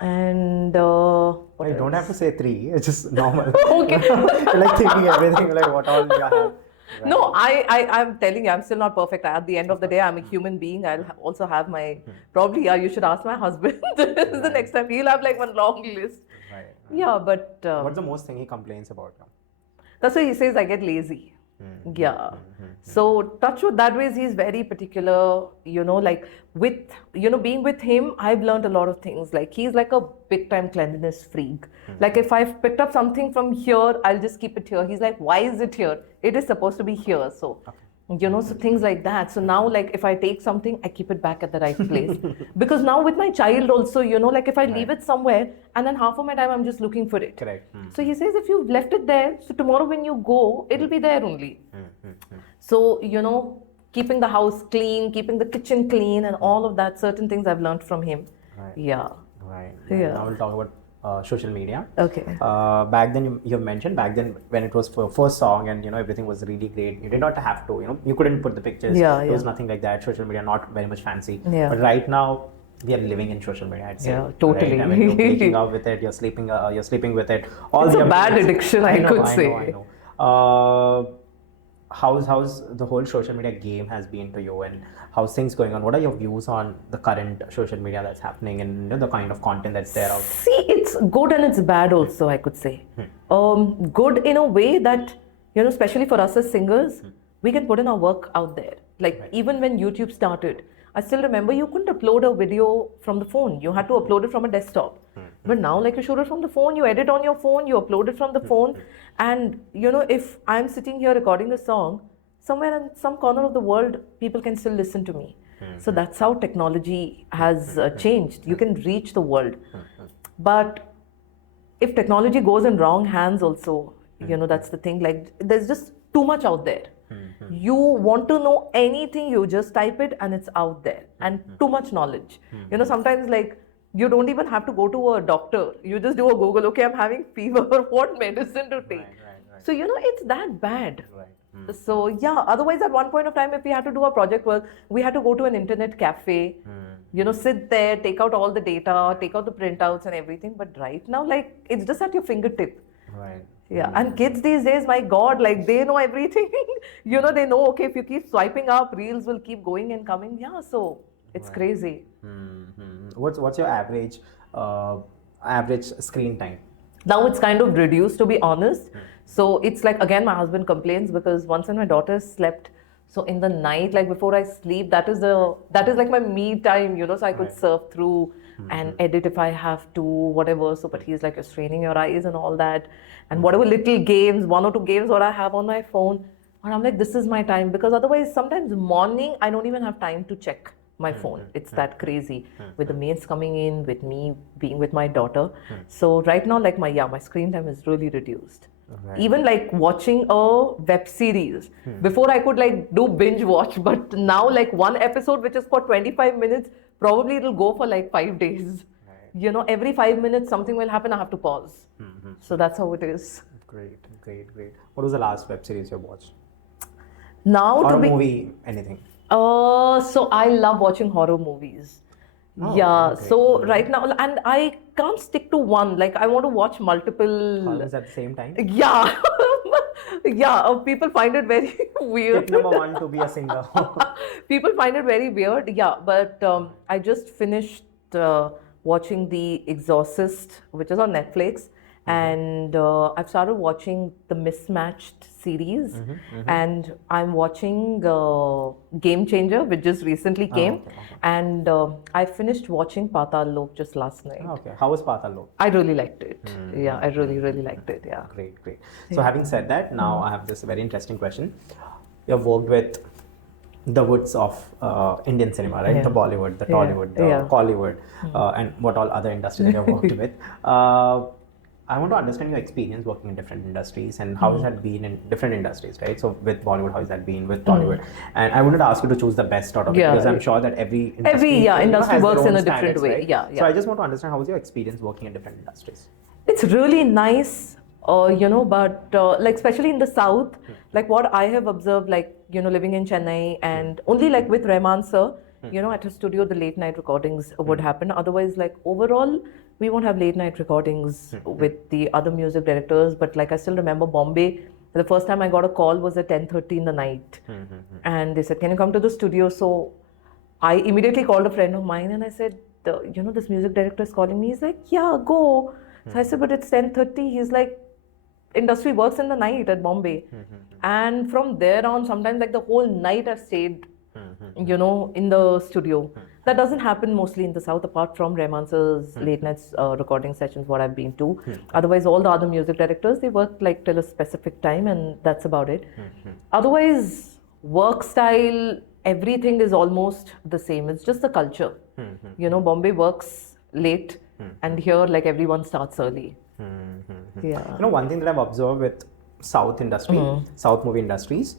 And what You don't else? have to say 3. It's just normal. Okay. You're like thinking everything, like what all you have. No, I'm telling you, I'm still not perfect. At the end of the day, I'm a human being. I'll also have my, probably, yeah, you should ask my husband. This is the next time. He'll have like one long list. Right. Yeah, but What's the most thing he complains about? that's why he says I get lazy. Yeah. So touch wood, that ways he's very particular, like with, being with him, I've learned a lot of things. Like he's like a big time cleanliness freak. Like if I've picked up something from here, I'll just keep it here. He's like, why is it here? It is supposed to be here. So, so things like that. So now, like if I take something, I keep it back at the right place. Because now with my child also, like if I leave it somewhere and then half of my time I'm just looking for it. Correct. So he says, if you've left it there, so tomorrow when you go, it'll be there only. So, keeping the house clean, keeping the kitchen clean and all of that, certain things I've learned from him. Right. Yeah. Right. Yeah. Now we'll talk about social media. Okay. Back then, you mentioned back then when it was for first song and everything was really great. You did not have to, you couldn't put the pictures. Yeah, There was yeah. nothing like that. Social media not very much fancy. Yeah. But right now we are living in social media. I'd say. Yeah, totally. Right? I mean, you're waking up with it. You're sleeping with it. All It's the a bad updates. addiction, I could say. I know. How's the whole social media game has been to you, and how's things going on? What are your views on the current social media that's happening and the kind of content that's there out? See, it's good and it's bad also, I could say. Good in a way that, especially for us as singers, we can put in our work out there. Like even when YouTube started, I still remember you couldn't upload a video from the phone. You had to upload it from a desktop. But now, like you shoot it from the phone, you edit on your phone, you upload it from the phone. And, if I'm sitting here recording a song, somewhere in some corner of the world, people can still listen to me. So that's how technology has changed. You can reach the world. But if technology goes in wrong hands also, that's the thing. Like there's just too much out there. You want to know anything, you just type it and it's out there. And too much knowledge. Sometimes like you don't even have to go to a doctor. You just do a Google, okay, I'm having fever, what medicine to take. Right. So, it's that bad. Right. So, yeah, otherwise at one point of time, if we had to do a project work, we had to go to an internet cafe, sit there, take out all the data, take out the printouts and everything. But right now, like, it's just at your fingertip. Right. Yeah, and kids these days, my God, like they know everything. They know, okay, if you keep swiping up, reels will keep going and coming. Yeah, so it's crazy. What's your average screen time? Now it's kind of reduced, to be honest. So it's like, again, my husband complains because once when my daughter slept, so in the night, like before I sleep, that is like my me time, so I could surf through and edit if I have to, whatever. So, but he's like, you're straining your eyes and all that. And whatever little games, 1 or 2 games what I have on my phone. And I'm like, this is my time. Because otherwise, sometimes morning, I don't even have time to check my phone. It's that crazy with the mails coming in, with me being with my daughter. So right now, like my screen time is really reduced. Right. Even like watching a web series. Before I could like do binge watch, but now like one episode which is for 25 minutes, probably it'll go for like 5 days. Right. Every 5 minutes something will happen, I have to pause. So that's how it is. Great. What was the last web series you watched? Now Or movie, anything? So I love watching horror movies. Oh, yeah. okay. So right now, and I can't stick to one. Like I want to watch multiple. Always at the same time? Yeah. Yeah. People find it very weird. Tip number 1 to be a singer. People find it very weird. Yeah. But I just finished watching The Exorcist, which is on Netflix. and I've started watching the Mismatched series, and I'm watching Game Changer, which just recently came, and I finished watching Patal Lok just last night. Okay. How was Patal Lok? I really liked it. Yeah, I really liked it. Yeah. Great, great. So having said that, now I have this very interesting question. You have worked with the woods of Indian cinema, right? The Bollywood, the Tollywood, the Collywood, and what all other industries that you have worked with. I want to understand your experience working in different industries and how has that been in different industries, right? So with Bollywood, how has that been with Tollywood? And I wanted to ask you to choose the best out of it because I'm sure that every industry, industry has works their in own a different standards, way. right? Yeah. So I just want to understand how was your experience working in different industries? It's really nice, but like especially in the south, like what I have observed, like living in Chennai and only like with Rahman sir, at his studio the late night recordings would happen. Otherwise, like overall, we won't have late night recordings with the other music directors. But like I still remember Bombay. The first time I got a call was at 10:30 in the night, and they said, "Can you come to the studio?" So I immediately called a friend of mine and I said, this music director is calling me. He's like, "Yeah, go." So I said, "But it's 10:30. He's like, "Industry works in the night at Bombay." And from there on, sometimes like the whole night I've stayed, in the studio. That doesn't happen mostly in the south, apart from Rahman sir's late night recording sessions, what I've been to. Otherwise, all the other music directors, they work like till a specific time and that's about it. Otherwise, work style, everything is almost the same. It's just the culture. Bombay works late and here like everyone starts early. Yeah. One thing that I've observed with South industry, South movie industries,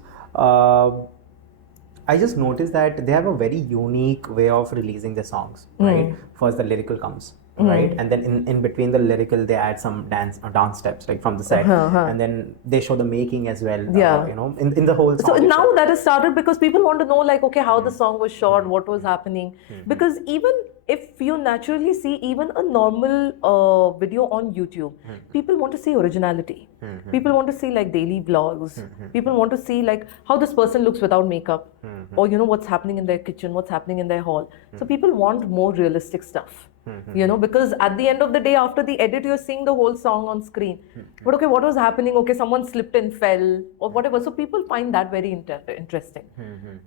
I just noticed that they have a very unique way of releasing their songs, right? First the lyrical comes, right? And then in between the lyrical, they add some dance steps like from the set. And then they show the making as well, in the whole song. So now that has started because people want to know like, okay, how the song was shot, what was happening. Because even if you naturally see even a normal video on YouTube, people want to see originality. People want to see like daily vlogs. People want to see like how this person looks without makeup, or what's happening in their kitchen, what's happening in their hall. So people want more realistic stuff. Because at the end of the day, after the edit, you're seeing the whole song on screen. But okay, what was happening? Okay, someone slipped and fell or whatever. So people find that very interesting.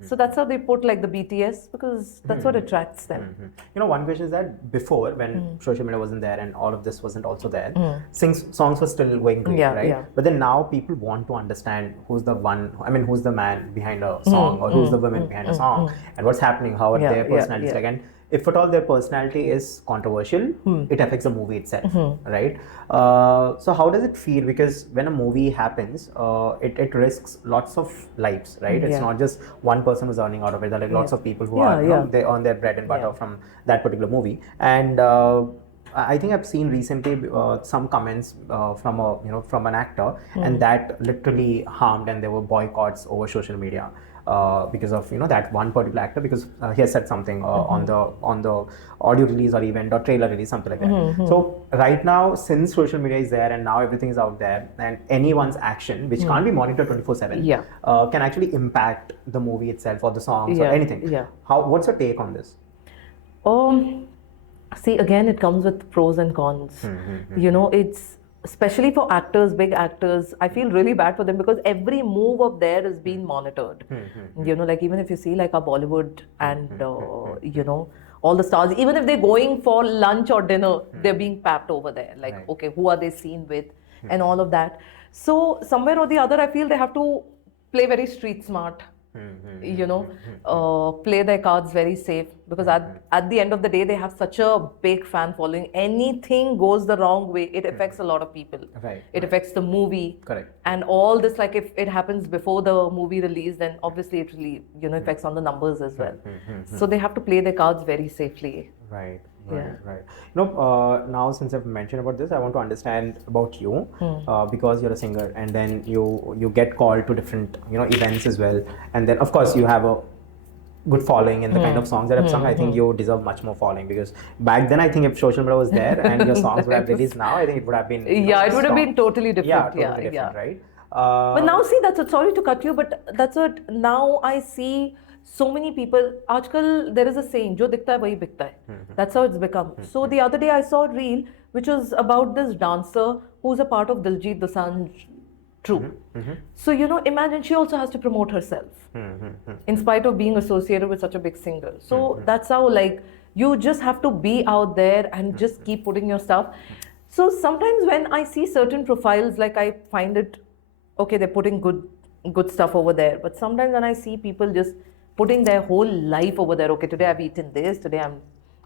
So that's how they put like the BTS because that's what attracts them. One question is that before, when social media wasn't there and all of this wasn't also there, songs were still going great, right? Yeah. But then now people want to understand who's the man behind a song or who's the woman behind a song and what's happening, how are their personalities like. And if at all their personality is controversial, it affects the movie itself, right? So how does it feel? Because when a movie happens, it risks lots of lives, right? It's not just one person who's earning out of it. There are like lots of people who are, they earn their bread and butter from that particular movie. And I think I've seen recently some comments from an actor, and that literally harmed, and there were boycotts over social media. Because of that one particular actor, because he has said something on the audio release or event or trailer release, something like that. So right now, since social media is there and now everything is out there, and anyone's action, which can't be monitored 24/7, can actually impact the movie itself or the songs or anything. What's your take on this? See, again, it comes with pros and cons. It's especially for actors, big actors, I feel really bad for them because every move of theirs is being monitored. Like even if you see like our Bollywood and, all the stars, even if they're going for lunch or dinner, they're being papped over there. Like, okay, who are they seen with and all of that. So somewhere or the other, I feel they have to play very street smart. Play their cards very safe because at the end of the day they have such a big fan following. Anything goes the wrong way, it affects a lot of people. It affects the movie. Correct. And all this, like if it happens before the movie release, then obviously it really affects on the numbers as well. So they have to play their cards very safely. Right. Now since I've mentioned about this, I want to understand about you because you're a singer, and then you get called to different events as well, and then of course you have a good following in the kind of songs that I've sung. I think you deserve much more following because back then I think if social media was there and your songs would have released now, I think it would have been it would have been totally different. Right? But now see, sorry to cut you, but that's what now I see so many people. Aajkal there is a saying, "Jo dikhta hai wahi bikta hai." That's how it's become. So the other day I saw a reel which was about this dancer who's a part of Diljit Dosanjh troupe. So imagine she also has to promote herself in spite of being associated with such a big singer. So that's how, like, you just have to be out there and just keep putting your stuff. So sometimes when I see certain profiles, like, I find it okay, they're putting good stuff over there. But sometimes when I see people just putting their whole life over there, okay, today I've eaten this, today I'm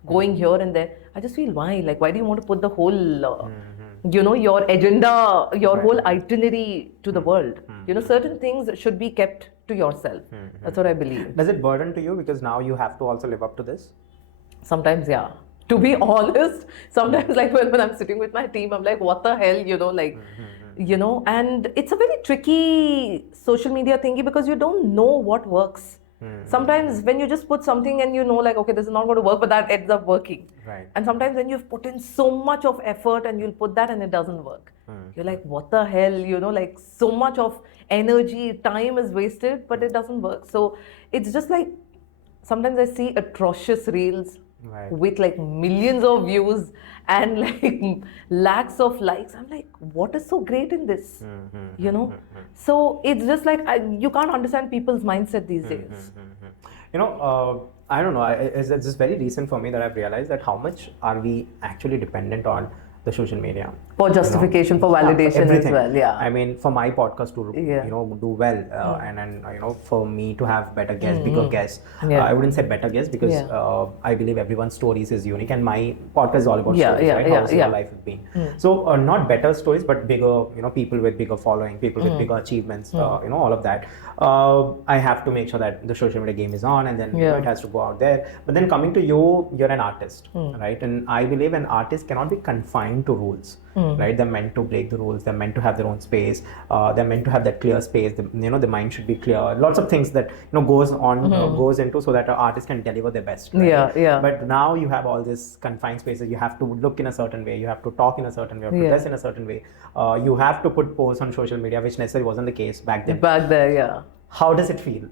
going here and there, I just feel, why? Like, why do you want to put the whole your agenda, your whole itinerary to the world? Certain things should be kept to yourself. That's what I believe. Does it burden to you because now you have to also live up to this? Sometimes, yeah. To be honest, sometimes, like, when I'm sitting with my team, I'm like, what the hell, like, and it's a very tricky social media thingy because you don't know what works. Sometimes when you just put something and like, okay, this is not going to work, but that ends up working. Right. And sometimes when you've put in so much of effort and you'll put that and it doesn't work. You're like, what the hell, like, so much of energy, time is wasted, but it doesn't work. So it's just like, sometimes I see atrocious reels with like millions of views and like lakhs of likes. I'm like, what is so great in this? So it's just like, you can't understand people's mindset these days. I don't know, it's just very recent for me that I've realized that how much are we actually dependent on the social media for justification, for validation as well. Yeah, I mean, for my podcast to do well, and for me to have better guests, bigger guests. I wouldn't say better guests because I believe everyone's stories is unique, and my podcast is all about stories, right? How's your life has been. So not better stories, but bigger, people with bigger following, people with bigger achievements, all of that. I have to make sure that the social media game is on, and then it has to go out there. But then coming to you, you're an artist, right? And I believe an artist cannot be confined to rules. Right, they're meant to break the rules. They're meant to have their own space. They're meant to have that clear space. The mind should be clear. Lots of things that goes into so that an artist can deliver their best. Right? But now you have all these confined spaces. You have to look in a certain way. You have to talk in a certain way. You have to dress in a certain way. You have to put posts on social media, which necessarily wasn't the case back then. Back there, yeah. How does it feel?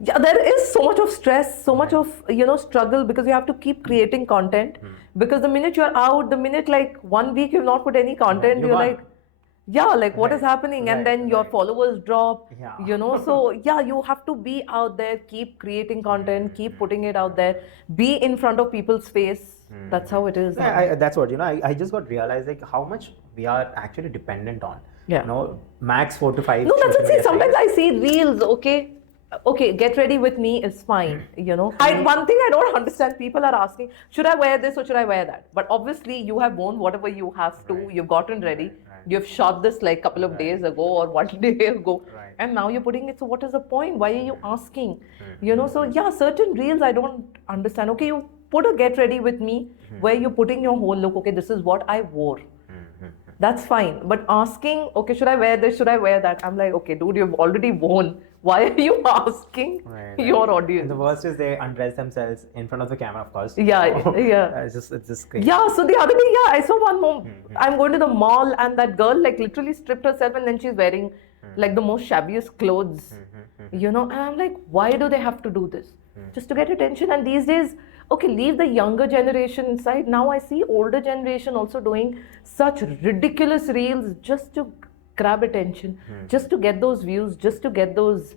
Yeah, there is so much of stress, so much of struggle, because you have to keep creating content. Because the minute you're out, the minute like 1 week you've not put any content, you're like, what is happening? And then your followers drop. So you have to be out there, keep creating content, keep putting it out there, be in front of people's face. That's how it is. That's what I just got realized, like, how much we are actually dependent on. Max 4 to 5. No, that's it. Sometimes I see reels. Okay, get ready with me is fine, One thing I don't understand, people are asking, should I wear this or should I wear that? But obviously you have worn whatever you have to, you've gotten ready, you've shot this like a couple of days ago or 1 day ago, and now you're putting it, so what is the point? Why are you asking? So certain reels I don't understand. Okay, you put a get ready with me where you're putting your whole look, okay, this is what I wore. That's fine. But asking, okay, should I wear this? Should I wear that? I'm like, okay, dude, you've already worn. Why are you asking your audience? And the worst is they undress themselves in front of the camera, of course. It's just crazy. Yeah, so the other day, I saw one more. I'm going to the mall and that girl like literally stripped herself and then she's wearing like the most shabbiest clothes. And I'm like, why do they have to do this? Just to get attention. And these days, okay, leave the younger generation inside. Now I see older generation also doing such ridiculous reels just to grab attention, just to get those views, just to get those.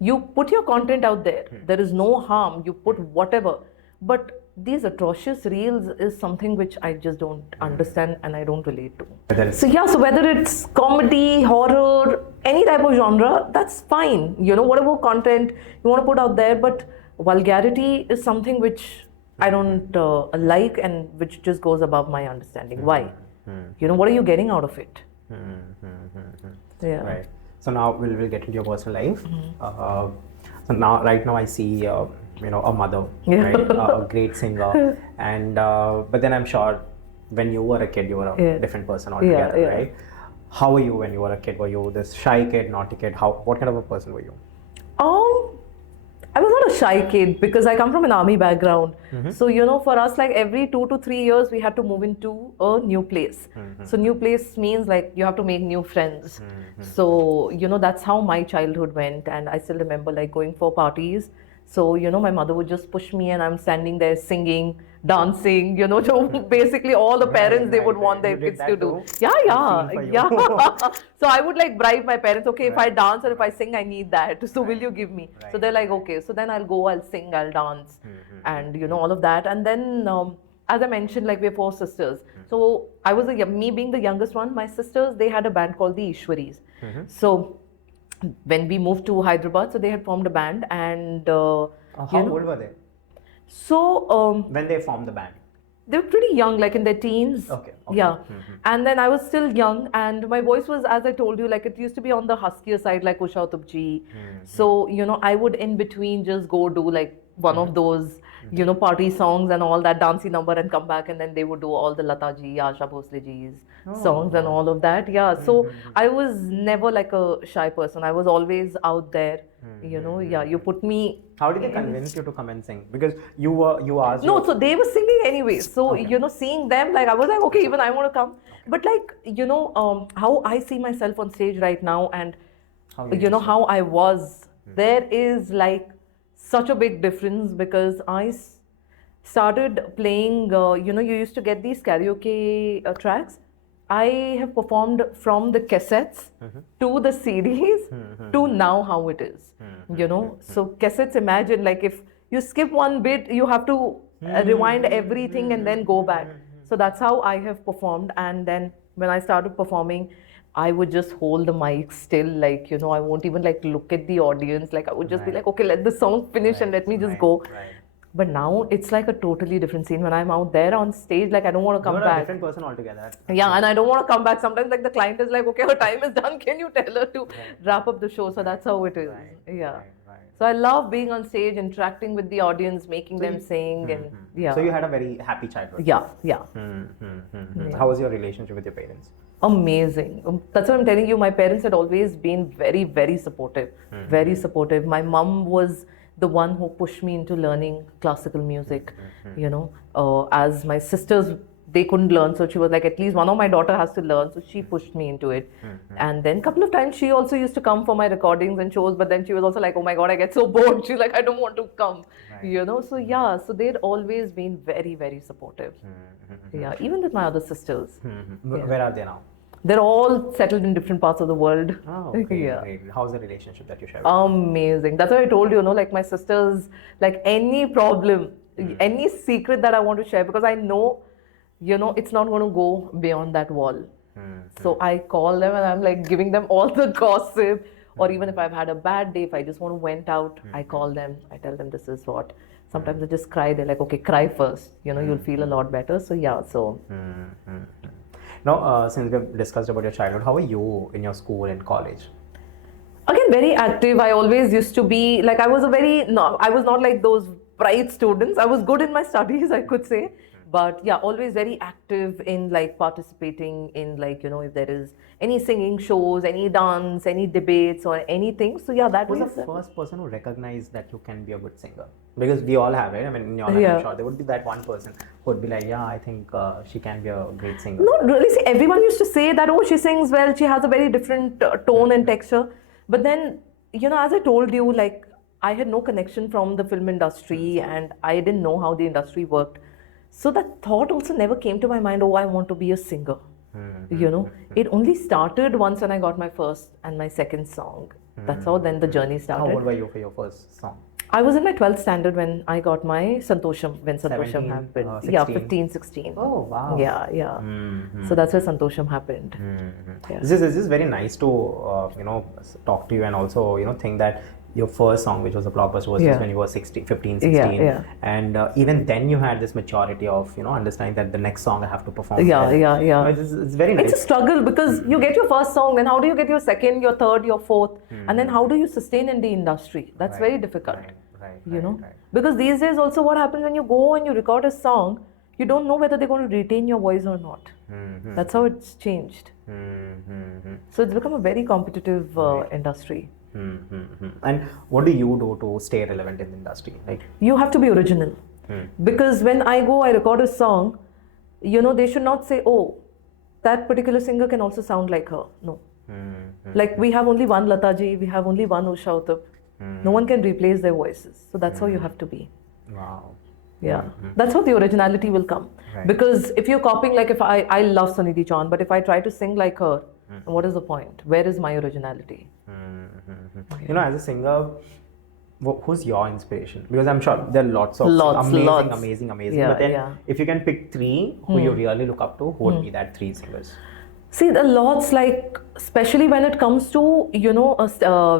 You put your content out there. There is no harm. You put whatever. But these atrocious reels is something which I just don't understand and I don't relate to. So whether it's comedy, horror, any type of genre, that's fine. Whatever content you want to put out there, but vulgarity is something which I don't like and which just goes above my understanding. Why? What are you getting out of it? Right. So now we'll get into your personal life. So right now I see a mother, right? A great singer, and but then I'm sure when you were a kid you were a different person altogether, right? How were you when you were a kid? Were you this shy kid, naughty kid? What kind of a person were you? I was not a shy kid because I come from an army background. So, for us, like every 2 to 3 years, we had to move into a new place. So, new place means like you have to make new friends. So, that's how my childhood went. And I still remember like going for parties. So, my mother would just push me and I'm standing there singing, dancing, so basically all the parents, they would want their kids to do. Yeah, yeah. So I would like bribe my parents, okay, if I dance or if I sing, I need that. So will you give me? So they're like, okay. So then I'll go, I'll sing, I'll dance and, all of that. And then, as I mentioned, like we're four sisters. So I was, me being the youngest one, my sisters, they had a band called the Ishwaris. So when we moved to Hyderabad, so they had formed a band and... how old were they? So... when they formed the band? They were pretty young, like in their teens. Okay. Yeah. And then I was still young and my voice was, as I told you, like it used to be on the huskier side, like Usha Tupji. So, I would in between just go do like one of those, party songs and all that dancey number and come back and then they would do all the Lata ji, Asha Bhosle ji's songs and all of that. Yeah. So I was never like a shy person. I was always out there. You put me. How did they convince you to come and sing? Because you asked. No, so they were singing anyway. So, seeing them, like I was like, okay, even I want to come. But like, how I see myself on stage right now and, how I was, there is like such a big difference because I started playing, you used to get these karaoke tracks. I have performed from the cassettes to the CDs to now how it is, So cassettes, imagine like if you skip one bit, you have to rewind everything and then go back. So that's how I have performed. And then when I started performing, I would just hold the mic still, like, I won't even like look at the audience. Like I would just be like, okay, let the song finish and let me just go. But now it's like a totally different scene. When I'm out there on stage, like I don't want to come back. You're a different person altogether. Yeah, and I don't want to come back. Sometimes like the client is like, okay, her time is done. Can you tell her to wrap up the show? So that's how it is. Yeah. So I love being on stage, interacting with the audience, making them sing and yeah. So you had a very happy childhood. Yeah. How was your relationship with your parents? Amazing. That's what I'm telling you. My parents had always been very, very supportive. Very supportive. My mom was the one who pushed me into learning classical music, as my sisters, they couldn't learn. So she was like, at least one of my daughter has to learn. So she pushed me into it. And then a couple of times she also used to come for my recordings and shows. But then she was also like, oh my God, I get so bored. She's like, I don't want to come, So yeah, so they'd always been very, very supportive. Yeah, even with my other sisters. Where are they now? They're all settled in different parts of the world. Oh, okay. Great. How's the relationship that you share with Amazing. That's why I told you, like my sisters, like any problem, any secret that I want to share, because I know, it's not going to go beyond that wall. So I call them and I'm like giving them all the gossip. Or even if I've had a bad day, if I just want to vent out, I call them, I tell them this is what. Sometimes I just cry. They're like, okay, cry first. You'll feel a lot better. So yeah, so. Now, since we've discussed about your childhood, how were you in your school and college? Again, very active. I always used to be like, I was not like those bright students. I was good in my studies, I could say. But yeah, always very active in like participating in like, if there is any singing shows, any dance, any debates or anything. So yeah, that was the first person who recognized that you can be a good singer. Because we all have, right? I mean, in your life, I'm sure there would be that one person who would be like, yeah, I think she can be a great singer. No, really, see, everyone used to say that, oh, she sings well, she has a very different tone and texture. But then, as I told you, like, I had no connection from the film industry and I didn't know how the industry worked. So that thought also never came to my mind, oh, I want to be a singer. It only started once when I got my first and my second song. That's how then the journey started. How old were you for your first song? I was in my 12th standard when I got my Santosham, when Santosham happened. 16? Yeah, 15, 16. Oh, wow. Yeah. So that's where Santosham happened. Yeah. This is very nice to, talk to you and also, think that your first song, which was a blockbuster, was just when you were 15, 16. Yeah. And even then you had this maturity of, understanding that the next song I have to perform. Yeah. It's very nice. It's a struggle because you get your first song, then how do you get your second, your third, your fourth? And then how do you sustain in the industry? That's very difficult. Right. Because these days also what happens when you go and you record a song, you don't know whether they're going to retain your voice or not. That's how it's changed. So it's become a very competitive industry. And what do you do to stay relevant in the industry? Like, You have to be original. Because when I go, I record a song, they should not say, oh, that particular singer can also sound like her. No. Like, we have only one Lataji, we have only one Usha Uthup. No one can replace their voices. So that's how you have to be. wow. Yeah. That's how the originality will come. Right. Because if you're copying, like if I love Sunidhi Chauhan, but if I try to sing like her, what is the point? Where is my originality? As a singer, who's your inspiration? Because I'm sure there are lots of Lots. amazing. Yeah, But then, yeah. if you can pick three who you really look up to, who would be that three singers? See, the lots, like, especially when it comes to,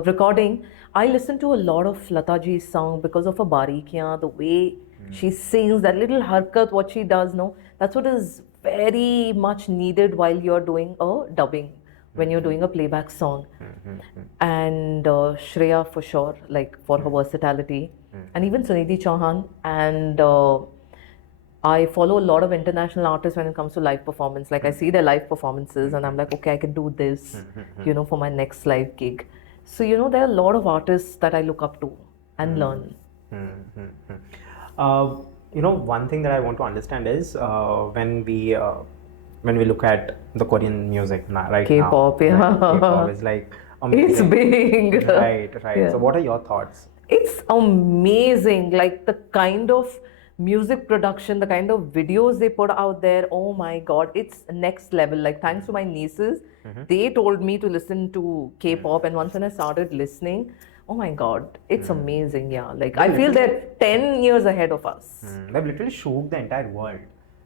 recording, I listen to a lot of Lataji's song because of her barikiyan, the way she sings, that little harkat, what she does, no? That's what is very much needed while you're doing a dubbing, when you're doing a playback song. And Shreya, for sure, like, for her versatility. And even Sunidhi Chauhan. And I follow a lot of international artists when it comes to live performance. Like, I see their live performances and I'm like, okay, I can do this, for my next live gig. So, there are a lot of artists that I look up to and learn. One thing that I want to understand is when we look at the Korean music right K-pop, now, yeah. K-pop is like amazing. It's big. Right. Yeah. So what are your thoughts? It's amazing, like the kind of music production, the kind of videos they put out there. Oh my God, it's next level. Like, thanks to my nieces, they told me to listen to K-pop, and once when I started listening, oh my God, it's amazing. Yeah, like I feel they're 10 years ahead of us. They've literally shook the entire world.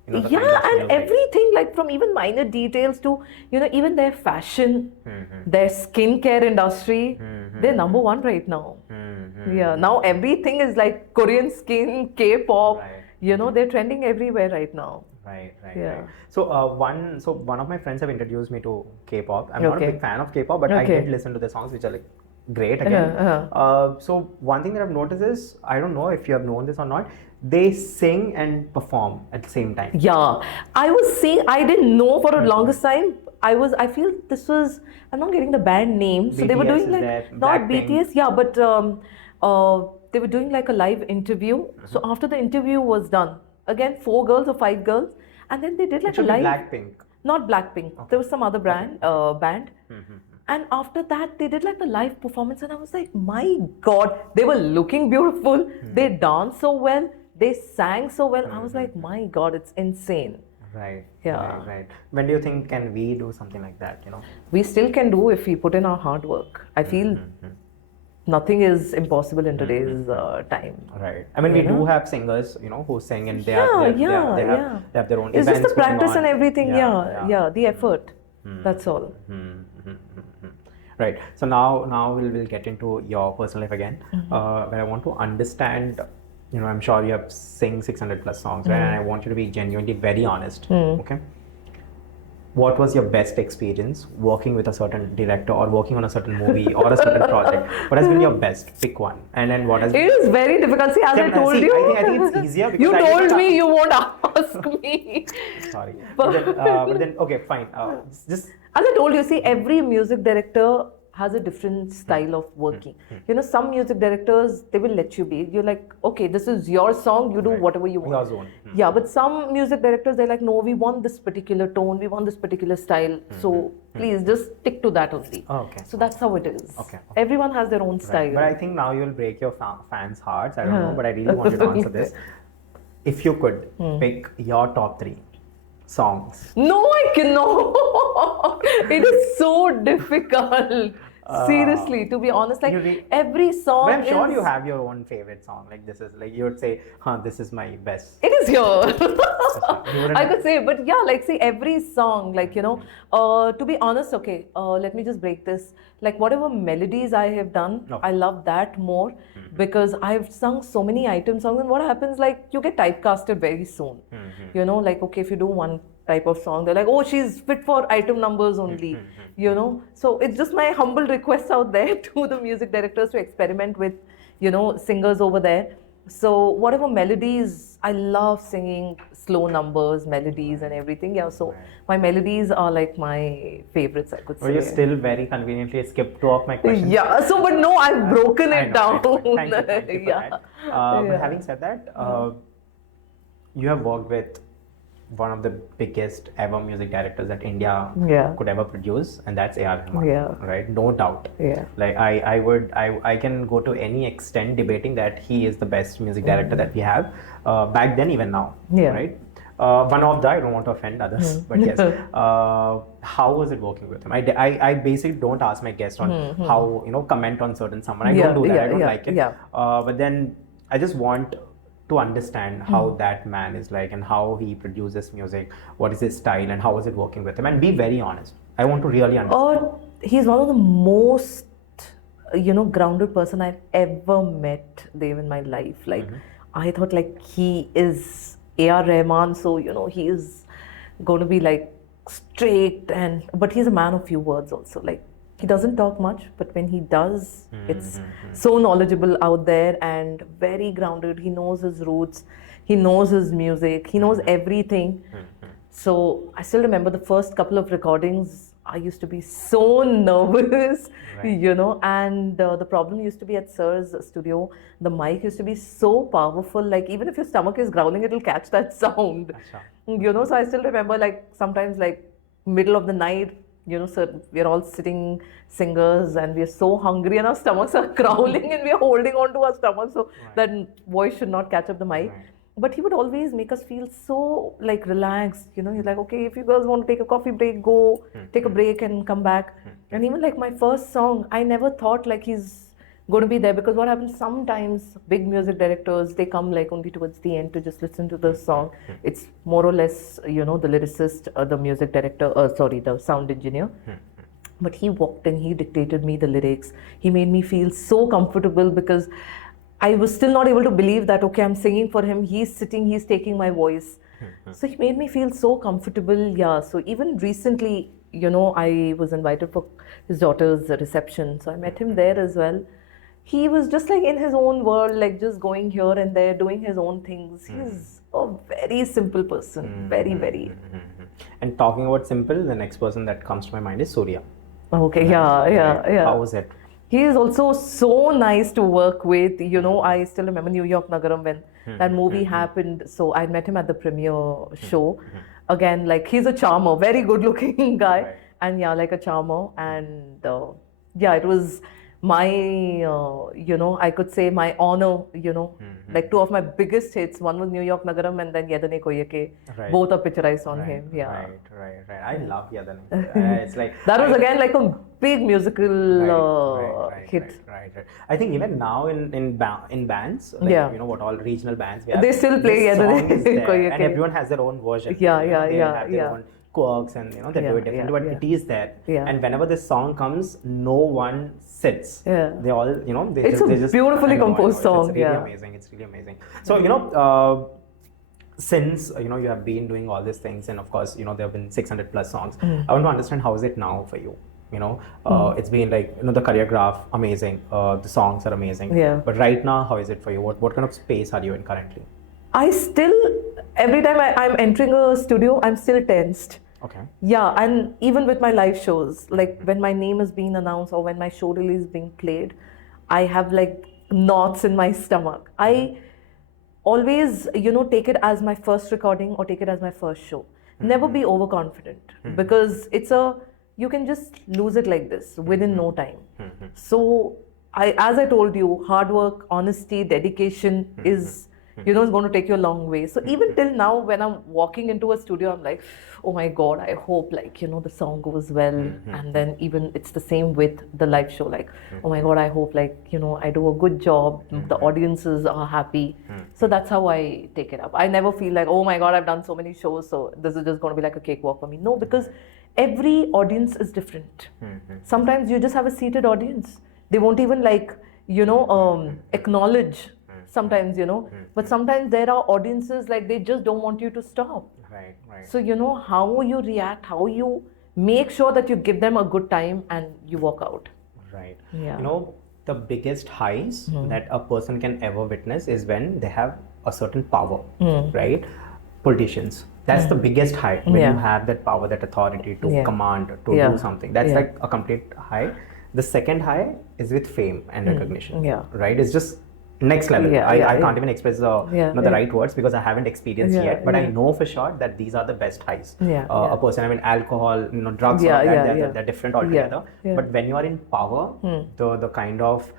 The kind Yeah, of and music. everything, like from even minor details to, even their fashion, their skincare industry, they're number one right now. Yeah, now everything is like Korean skin, K-pop, Right. they're trending everywhere right now. Right. Yeah. So one of my friends have introduced me to K-pop. I'm not a Okay. big fan of K-pop, but I Okay. did listen to the songs, which are like great again. So one thing that I've noticed is, I don't know if you have known this or not, they sing and perform at the same time. Yeah, I was seeing, I didn't know for the longest time. I feel this was, I'm not getting the band name. So they were BTS doing is like, there, not Blackpink. BTS, yeah, but they were doing like a live interview. So after the interview was done, again, 4 girls or 5 girls, and then they did It like a should be live. Blackpink. Not Blackpink. There was some other band. And after that, they did like a live performance, and I was like, my God, they were looking beautiful. They danced so well. They sang so well. I was like, my God, it's insane. Right. Yeah. Right. When do you think can we do something like that? We still can do if we put in our hard work. I feel nothing is impossible in today's time. Right. I mean, we do have singers, who sing, and they have their own It's events just the practice going on. and everything. Yeah, the effort. That's all. Right. So now we'll get into your personal life again, where I want to understand. I'm sure you have sing 600 plus songs, right? And I want you to be genuinely very honest. Okay. What was your best experience working with a certain director or working on a certain movie or a certain project? What has been your best? Pick one. And then what has It is very difficult. See, as I told you. I think it's easier because you I told didn't me you won't ask me. Sorry. But then, okay, fine. Just As I told you, see, every music director has a different style of working. Some music directors, they will let you be. You're like, okay, this is your song, you do whatever you want. your zone. Yeah, but some music directors, they're like, no, we want this particular tone, we want this particular style. So please just stick to that only. Okay. So that's how it is. Okay. Everyone has their own style. But I think now you'll break your fans' hearts. I don't know, but I really want you to answer this. If you could pick your top 3 songs. No, I cannot. It is so difficult. Seriously, to be honest, like every song. But I'm sure is, you have your own favorite song. Like this is like you would say, this is my best. It is yours. wouldn't- I could say, but yeah, like see every song, like to be honest, okay, let me just break this. Like whatever melodies I have done, I love that more because I've sung so many item songs, and what happens, like you get typecasted very soon. Like okay, if you do one type of song, they're like, oh, she's fit for item numbers only. So it's just my humble request out there to the music directors to experiment with, singers over there. So whatever melodies, I love singing slow numbers, melodies and everything. Yeah, so my melodies are like my favorites, I could Or you say. still very conveniently skipped two of my questions. Yeah, so but no, I've broken I it know, I down. know. Thank you for Yeah. that. Yeah. But having said that, you have worked with one of the biggest ever music directors that India Yeah. could ever produce, and that's A.R. Rahman. Yeah. Right? No doubt. Yeah. Like I can go to any extent debating that he is the best music director that we have, back then, even now. Yeah. Right? One of the, I don't want to offend others, but yes. How was it working with him? I basically don't ask my guest on how, comment on certain someone. I don't do that. I don't like it. Yeah. But then I just want to understand how that man is like and how he produces music, what is his style, and how is it working with him, and be very honest. I want to really understand. He's one of the most, grounded person I've ever met, Dev, in my life. Like, I thought like he is A.R. Rahman, so, he is going to be like strict, but he's a man of few words also. Like, he doesn't talk much, but when he does, it's so knowledgeable out there and very grounded. He knows his roots, he knows his music, he knows everything. So I still remember the first couple of recordings, I used to be so nervous, and the problem used to be at Sir's studio. The mic used to be so powerful, like even if your stomach is growling, it'll catch that sound. So I still remember like sometimes like middle of the night, sir, we're all sitting singers and we're so hungry and our stomachs are growling and we're holding on to our stomachs so that voice should not catch up the mic. But he would always make us feel so like relaxed, he's like, okay, if you girls want to take a coffee break, go take a break and come back. And even like my first song, I never thought like he's going to be there, because what happens sometimes, big music directors, they come like only towards the end to just listen to the song. It's more or less, the lyricist, the music director, the sound engineer. But he walked in, he dictated me the lyrics. He made me feel so comfortable, because I was still not able to believe that, okay, I'm singing for him, he's sitting, he's taking my voice. So he made me feel so comfortable. Yeah, so even recently, I was invited for his daughter's reception. So I met him there as well. He was just like in his own world, like just going here and there, doing his own things. He's a very simple person, very, very. And talking about simple, the next person that comes to my mind is Surya. Okay, yeah. How was it? He is also so nice to work with. I still remember New York Nagaram when that movie happened. So I met him at the premiere show. Again, like he's a charmer, very good looking guy. And yeah, like a charmer. And it was my, I could say my honor, like two of my biggest hits. One was New York Nagaram and then Yedane Koyake. Both are picturized on him. Yeah. Right. I love Yedane. It's like that was again like a big musical hit. Right. I think even now in bands, like, what all regional bands we have, they still play Yedane Koyake, and everyone has their own version. They have their own quirks and they do it differently, but it is there. And whenever this song comes, no one sits. They all, they just beautifully composed song. It's really amazing. So since you have been doing all these things, and of course there have been 600 plus songs, I want to understand how is it now for you. It's been like the career graph amazing, the songs are amazing, but right now how is it for you? What kind of space are you in currently? I still, every time I'm entering a studio, I'm still tensed. Okay. Yeah, and even with my live shows, like when my name is being announced or when my show reel is being played, I have like knots in my stomach. I always, take it as my first recording or take it as my first show. Never be overconfident, because you can just lose it like this within no time. So, as I told you, hard work, honesty, dedication is is going to take you a long way. So even till now, when I'm walking into a studio, I'm like, oh my God, I hope like, the song goes well. And then even it's the same with the live show, like, oh my God, I hope like, I do a good job. The audiences are happy. So that's how I take it up. I never feel like, oh my God, I've done so many shows, so this is just going to be like a cakewalk for me. No, because every audience is different. Sometimes you just have a seated audience. They won't even like, acknowledge sometimes, but sometimes there are audiences like they just don't want you to stop. Right. So, how you react, how you make sure that you give them a good time and you walk out. Right. Yeah. the biggest highs that a person can ever witness is when they have a certain power, right? Politicians. That's the biggest high, when you have that power, that authority to command, to do something. That's like a complete high. The second high is with fame and recognition, right? It's just next level. I can't even express the right words because I haven't experienced yet, but I know for sure that these are the best highs. A person, I mean, alcohol, drugs, they're different altogether. But when you are in power, the kind of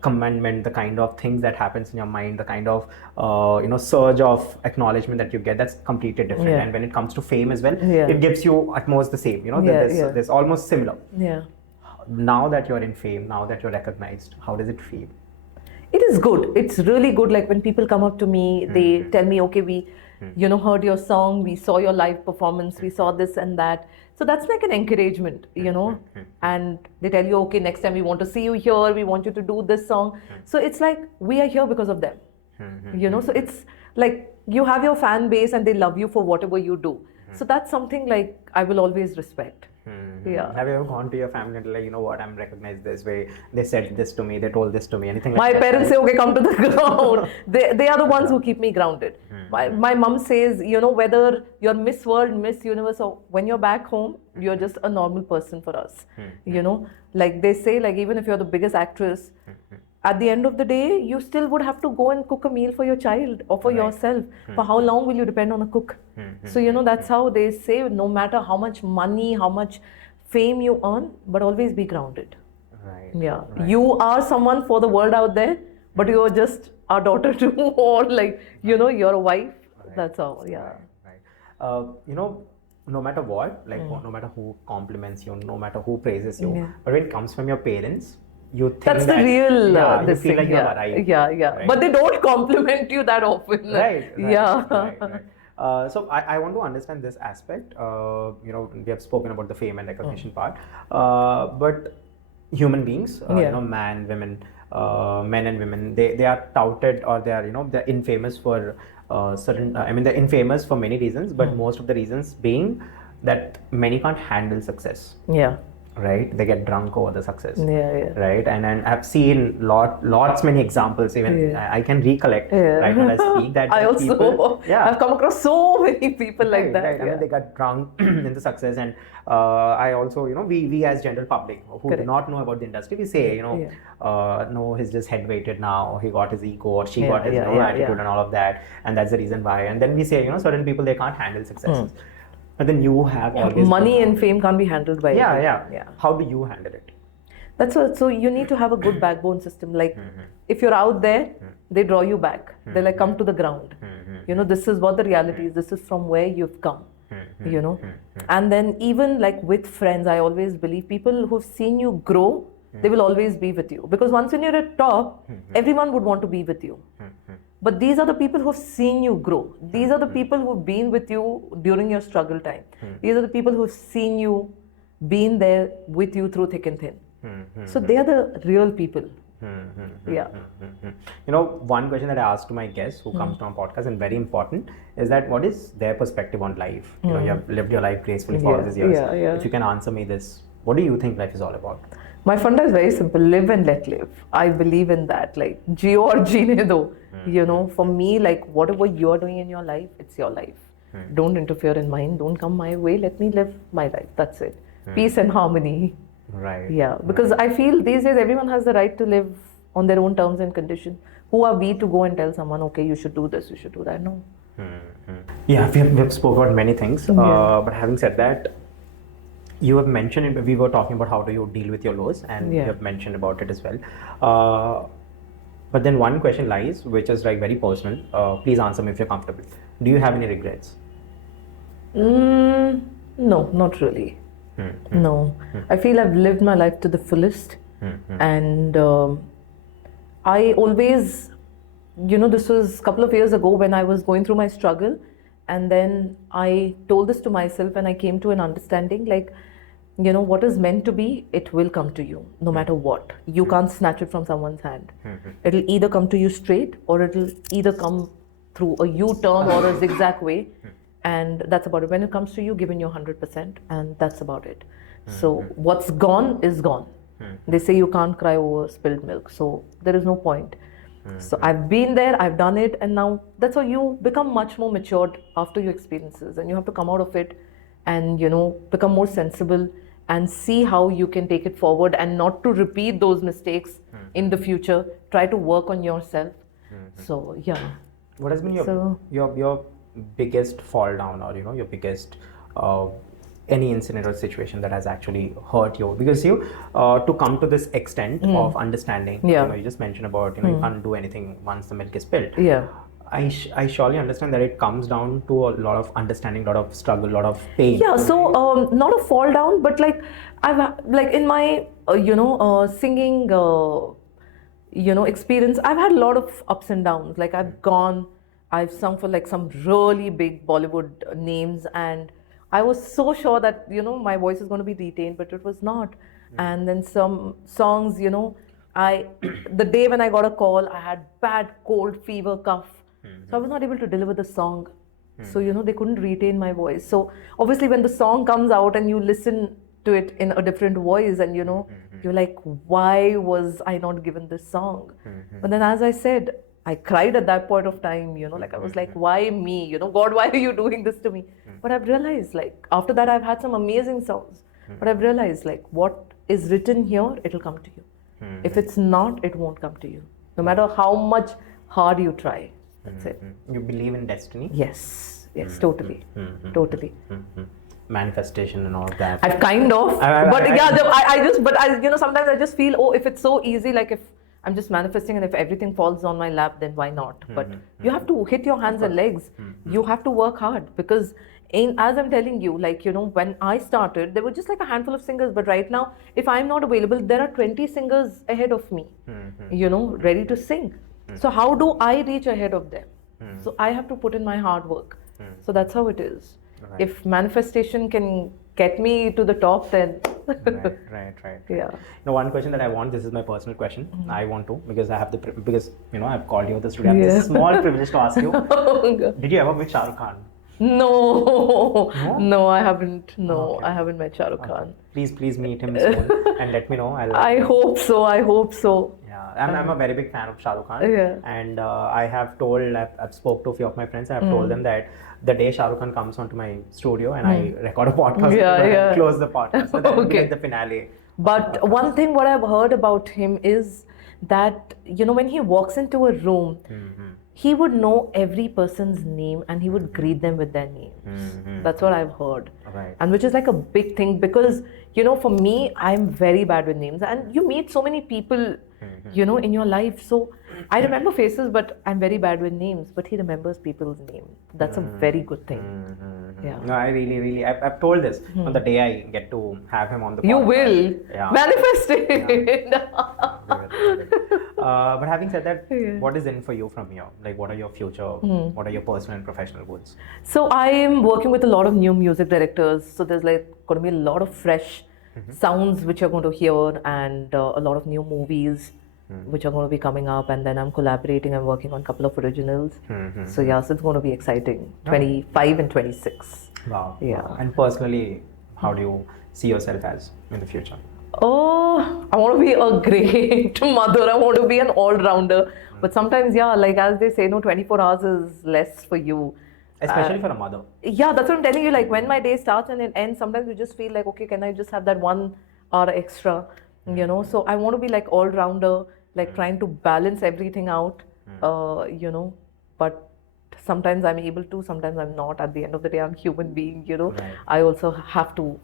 commandment, the kind of things that happens in your mind, the kind of surge of acknowledgement that you get, that's completely different. And when it comes to fame as well, it gives you at most the same. There's almost similar. Now that you're in fame, now that you're recognized, how does it feel? It is good. It's really good. Like when people come up to me, they tell me, okay, we heard your song, we saw your live performance, we saw this and that. So that's like an encouragement, and they tell you, okay, next time we want to see you here, we want you to do this song. So it's like we are here because of them, so it's like you have your fan base and they love you for whatever you do. So that's something like I will always respect. Have you ever gone to your family and like, you know what, I'm recognized this way, they said this to me, they told this to me, anything like my that? My parents say, okay, come to the ground. They are the ones who keep me grounded. My mom says, whether you're Miss World, Miss Universe, or when you're back home, you're just a normal person for us. Like they say, like even if you're the biggest actress, at the end of the day, you still would have to go and cook a meal for your child or for yourself. For how long will you depend on a cook? So, that's how they say, no matter how much money, how much fame you earn, but always be grounded. Right. You are someone for the world out there, but you're just our daughter too, or like, you're a wife. That's all. No matter what, like no matter who compliments you, no matter who praises you, but when it comes from your parents, you think that's the real you feel like you have arrived. Right? But they don't compliment you that often. Right. So I want to understand this aspect. We have spoken about the fame and recognition part, but human beings, men and women, they are touted, or they are they're infamous for certain. They're infamous for many reasons, but most of the reasons being that many can't handle success. Right, they get drunk over the success. Right, and I've seen many examples. Even I can recollect right when I speak that I also people, I've come across so many people like that. Right. They got drunk in the success, and I also we as general public who do not know about the industry, we say no, he's just head weighted now. He got his ego, or she got his attitude and all of that, and that's the reason why. And then we say certain people, they can't handle successes. But then you have always money and fame can't be handled by How do you handle it? That's what. So you need to have a good backbone system. Like if you're out there, they draw you back. They're like, come to the ground. This is what the reality is. This is from where you've come. And then even like with friends, I always believe people who've seen you grow, they will always be with you. Because once when you're at top, everyone would want to be with you. But these are the people who have seen you grow. These are the people who have been with you during your struggle time. These are the people who have seen you, been there with you through thick and thin. So they are the real people. One question that I ask to my guests who comes to our podcast, and very important, is that what is their perspective on life? You have lived your life gracefully for all these years. If you can answer me this, what do you think life is all about? My funda is very simple: live and let live. I believe in that. Like, jiyo aur jeene do. For me, like whatever you're doing in your life, it's your life. Don't interfere in mine. Don't come my way. Let me live my life. That's it. Peace and harmony. Right. Because I feel these days everyone has the right to live on their own terms and conditions. Who are we to go and tell someone, okay, you should do this, you should do that? No. We have spoken about many things. But having said that, you have mentioned, we were talking about how do you deal with your lows, and you have mentioned about it as well. But then one question lies, which is like very personal. Please answer me if you're comfortable. Do you have any regrets? No, not really. No. I feel I've lived my life to the fullest. And I always, this was a couple of years ago when I was going through my struggle. And then I told this to myself, and I came to an understanding like, what is meant to be, it will come to you no matter what. You can't snatch it from someone's hand. It'll either come to you straight, or it'll either come through a U-turn or a zigzag way. And that's about it. When it comes to you, give in your 100%, and that's about it. So what's gone is gone. They say you can't cry over spilled milk, so there is no point. So I've been there, I've done it, and now that's how you become much more matured after your experiences, and you have to come out of it and become more sensible and see how you can take it forward and not to repeat those mistakes in the future. Try to work on yourself. So yeah. What has been your biggest fall down, or your biggest any incident or situation that has actually hurt you? Because to come to this extent of understanding, you just mentioned about you can't do anything once the milk is spilled. Yeah. I surely understand that it comes down to a lot of understanding, a lot of struggle, a lot of pain. Yeah, so not a fall down, but I've in my singing experience, I've had a lot of ups and downs. Like I've sung for some really big Bollywood names, and I was so sure that my voice is going to be retained, but it was not. And then some songs, the day when I got a call, I had bad cold, fever, cough. So I was not able to deliver the song. So, they couldn't retain my voice. So obviously when the song comes out and you listen to it in a different voice and, you're like, why was I not given this song? But then as I said, I cried at that point of time, I was like, why me? God, why are you doing this to me? But I've realized after that, I've had some amazing songs. But I've realized what is written here, it'll come to you. If it's not, it won't come to you. No matter how much hard you try. That's it. You believe in destiny? Yes, totally. Totally. Manifestation and all of that. I've kind of, sometimes I just feel, if it's so easy, if I'm just manifesting and if everything falls on my lap, then why not? But you have to hit your hands and legs. You have to work hard because as I'm telling you, when I started, there were just a handful of singers. But right now, if I'm not available, there are 20 singers ahead of me, ready to sing. So how do I reach ahead of them? So I have to put in my hard work. So that's how it is. Right. If manifestation can get me to the top, then right. Yeah. Now, one question that I want, this is my personal question. I want to, because I have I've called you the studio. I have this small privilege to ask you. Did you ever meet Shah Rukh Khan? No, I haven't. No, okay. I haven't met Shah Rukh Khan. Please meet him soon and let me know. I hope so. Yeah, I'm a very big fan of Shah Rukh Khan. Yeah. And I've spoke to a few of my friends. I've told them that the day Shah Rukh Khan comes onto my studio and I record a podcast, and close the podcast. So that will be the finale. But one thing what I've heard about him is that, when he walks into a room, he would know every person's name and he would greet them with their names. That's what I've heard. Right. And which is a big thing because, for me, I'm very bad with names. And you meet so many people, in your life. So I remember faces, but I'm very bad with names. But he remembers people's names. That's a very good thing. Yeah. No, I really, I've told this on the day I get to have him on the podcast. You will. Yeah. Manifest it. Yeah. But having said that, what is in for you from here? What are your future, what are your personal and professional goals? So I am working with a lot of new music directors. So there's going to be a lot of fresh sounds which you're going to hear and a lot of new movies which are going to be coming up, and then I'm collaborating. I'm working on a couple of originals. So so it's going to be exciting. 25 and 26. Wow. Yeah. Wow. And personally, how do you see yourself as in the future? Oh, I want to be a great mother. I want to be an all-rounder. But sometimes, as they say, 24 hours is less for you. Especially for a mother. Yeah, that's what I'm telling you. When my day starts and it ends, sometimes you just feel okay, can I just have that 1 hour extra? So I want to be all-rounder, trying to balance everything out, but sometimes I'm able to, sometimes I'm not. At the end of the day, I'm a human being, Right. I also have to,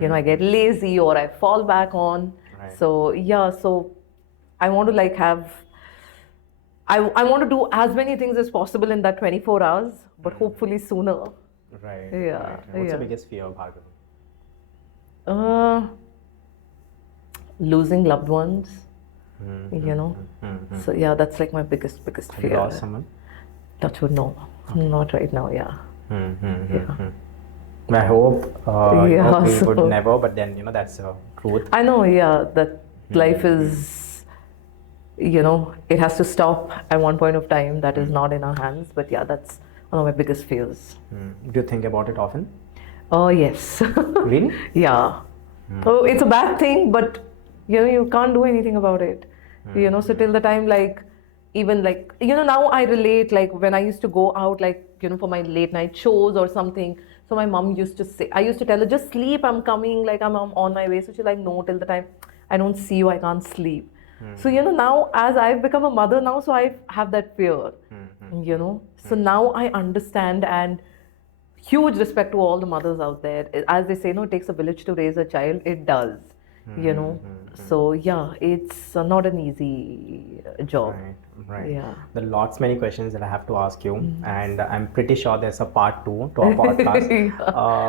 I get lazy or I fall back on. Right. So, so I want to have, I want to do as many things as possible in that 24 hours, but hopefully sooner. Right. Yeah. Right. What's your biggest fear, Bhargavi? Losing loved ones, So that's my biggest fear. Have you lost someone? Touch wood, no. Okay. Not right now, yeah. I hope we would never, but then, that's the truth. I know, that life is, it has to stop at one point of time. That is not in our hands, but that's one of my biggest fears. Do you think about it often? Oh, yes. Really? Yeah. Oh, it's a bad thing, but you can't do anything about it. So till the time, like, even like, now I relate, like when I used to go out, like, for my late night shows or something. So my mom used to say, I used to tell her, just sleep, I'm coming, like I'm on my way. So she's like, no, till the time I don't see you, I can't sleep. So, now as I've become a mother now, so I have that fear, So now I understand, and huge respect to all the mothers out there. As they say, no, it takes a village to raise a child. It does, So yeah, it's not an easy job. Right. Yeah. There are many questions that I have to ask you, and I'm pretty sure there's a part 2 to our podcast.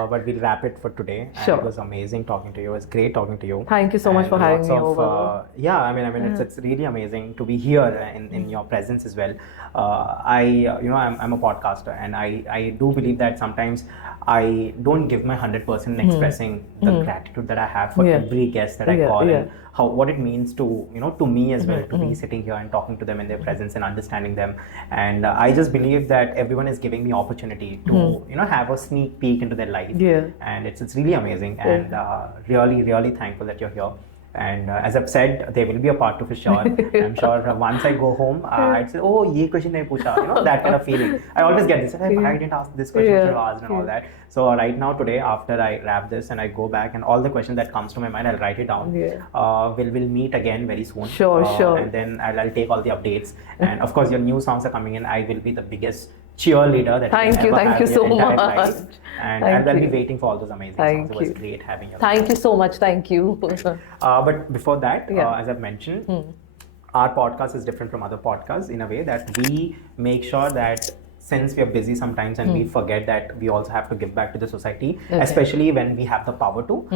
But we'll wrap it for today. And Sure. It was amazing talking to you. It was great talking to you. Thank you so much for having me over. Yeah, I mean, it's really amazing to be here in your presence as well. I'm a podcaster, and I do believe that sometimes I don't give my 100% in expressing the gratitude that I have for every guest that I call, and what it means to to me as well, to be sitting here and talking to them in their presence and understanding them. And I just believe that everyone is giving me opportunity to have a sneak peek into their life. And it's really amazing, and really thankful that you're here. And as I've said, there will be a part 2 for sure. I'm sure once I go home, I'd say, oh, ye question nahi pucha. That kind of feeling. I always get this. I didn't ask this question, should have asked, and all that. So right now, today, after I wrap this and I go back, and all the questions that comes to my mind, I'll write it down. We'll meet again very soon. Sure. And then I'll take all the updates. And of course, your new songs are coming in. I will be the biggest cheerleader that thank you so much. Life. And I'll be waiting for all those amazing songs. It was great having you. Thank you so much. Thank you. But before that, as I've mentioned, our podcast is different from other podcasts in a way that we make sure that since we are busy sometimes and we forget that we also have to give back to the society, especially when we have the power to.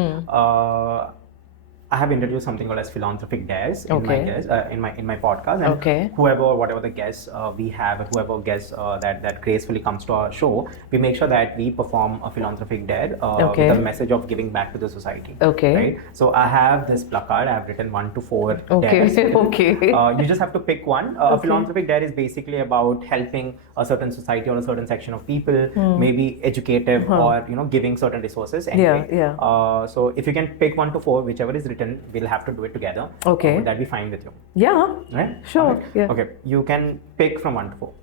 I have introduced something called as philanthropic dares in my podcast, and whatever the guests we have, whoever guests that gracefully comes to our show, we make sure that we perform a philanthropic dare with a message of giving back to the society. Right. So I have this placard. I have written 1 to 4 dares. You just have to pick one. A philanthropic dare is basically about helping a certain society or a certain section of people, maybe educative or giving certain resources. Anyway. So if you can pick 1 to 4, whichever is written, we'll have to do it together. Would that be fine with you? Yeah. Right? Sure. Yeah. Okay. You can pick from 1 to 4.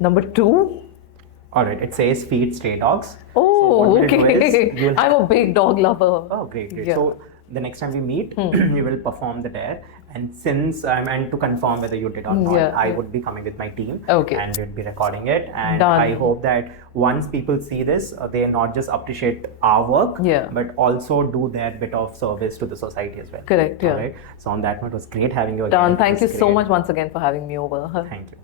Number 2. All right. It says feed stray dogs. Oh, so okay. I'm a big dog lover. Oh, great. Yeah. So the next time we meet, we will perform the dare. And since I'm meant to confirm whether you did or not, I would be coming with my team. And we'd be recording it. And I hope that once people see this, they not just appreciate our work, but also do their bit of service to the society as well. Correct. All right. So on that note, it was great having you again. Done. Thank you so much once again for having me over. Thank you.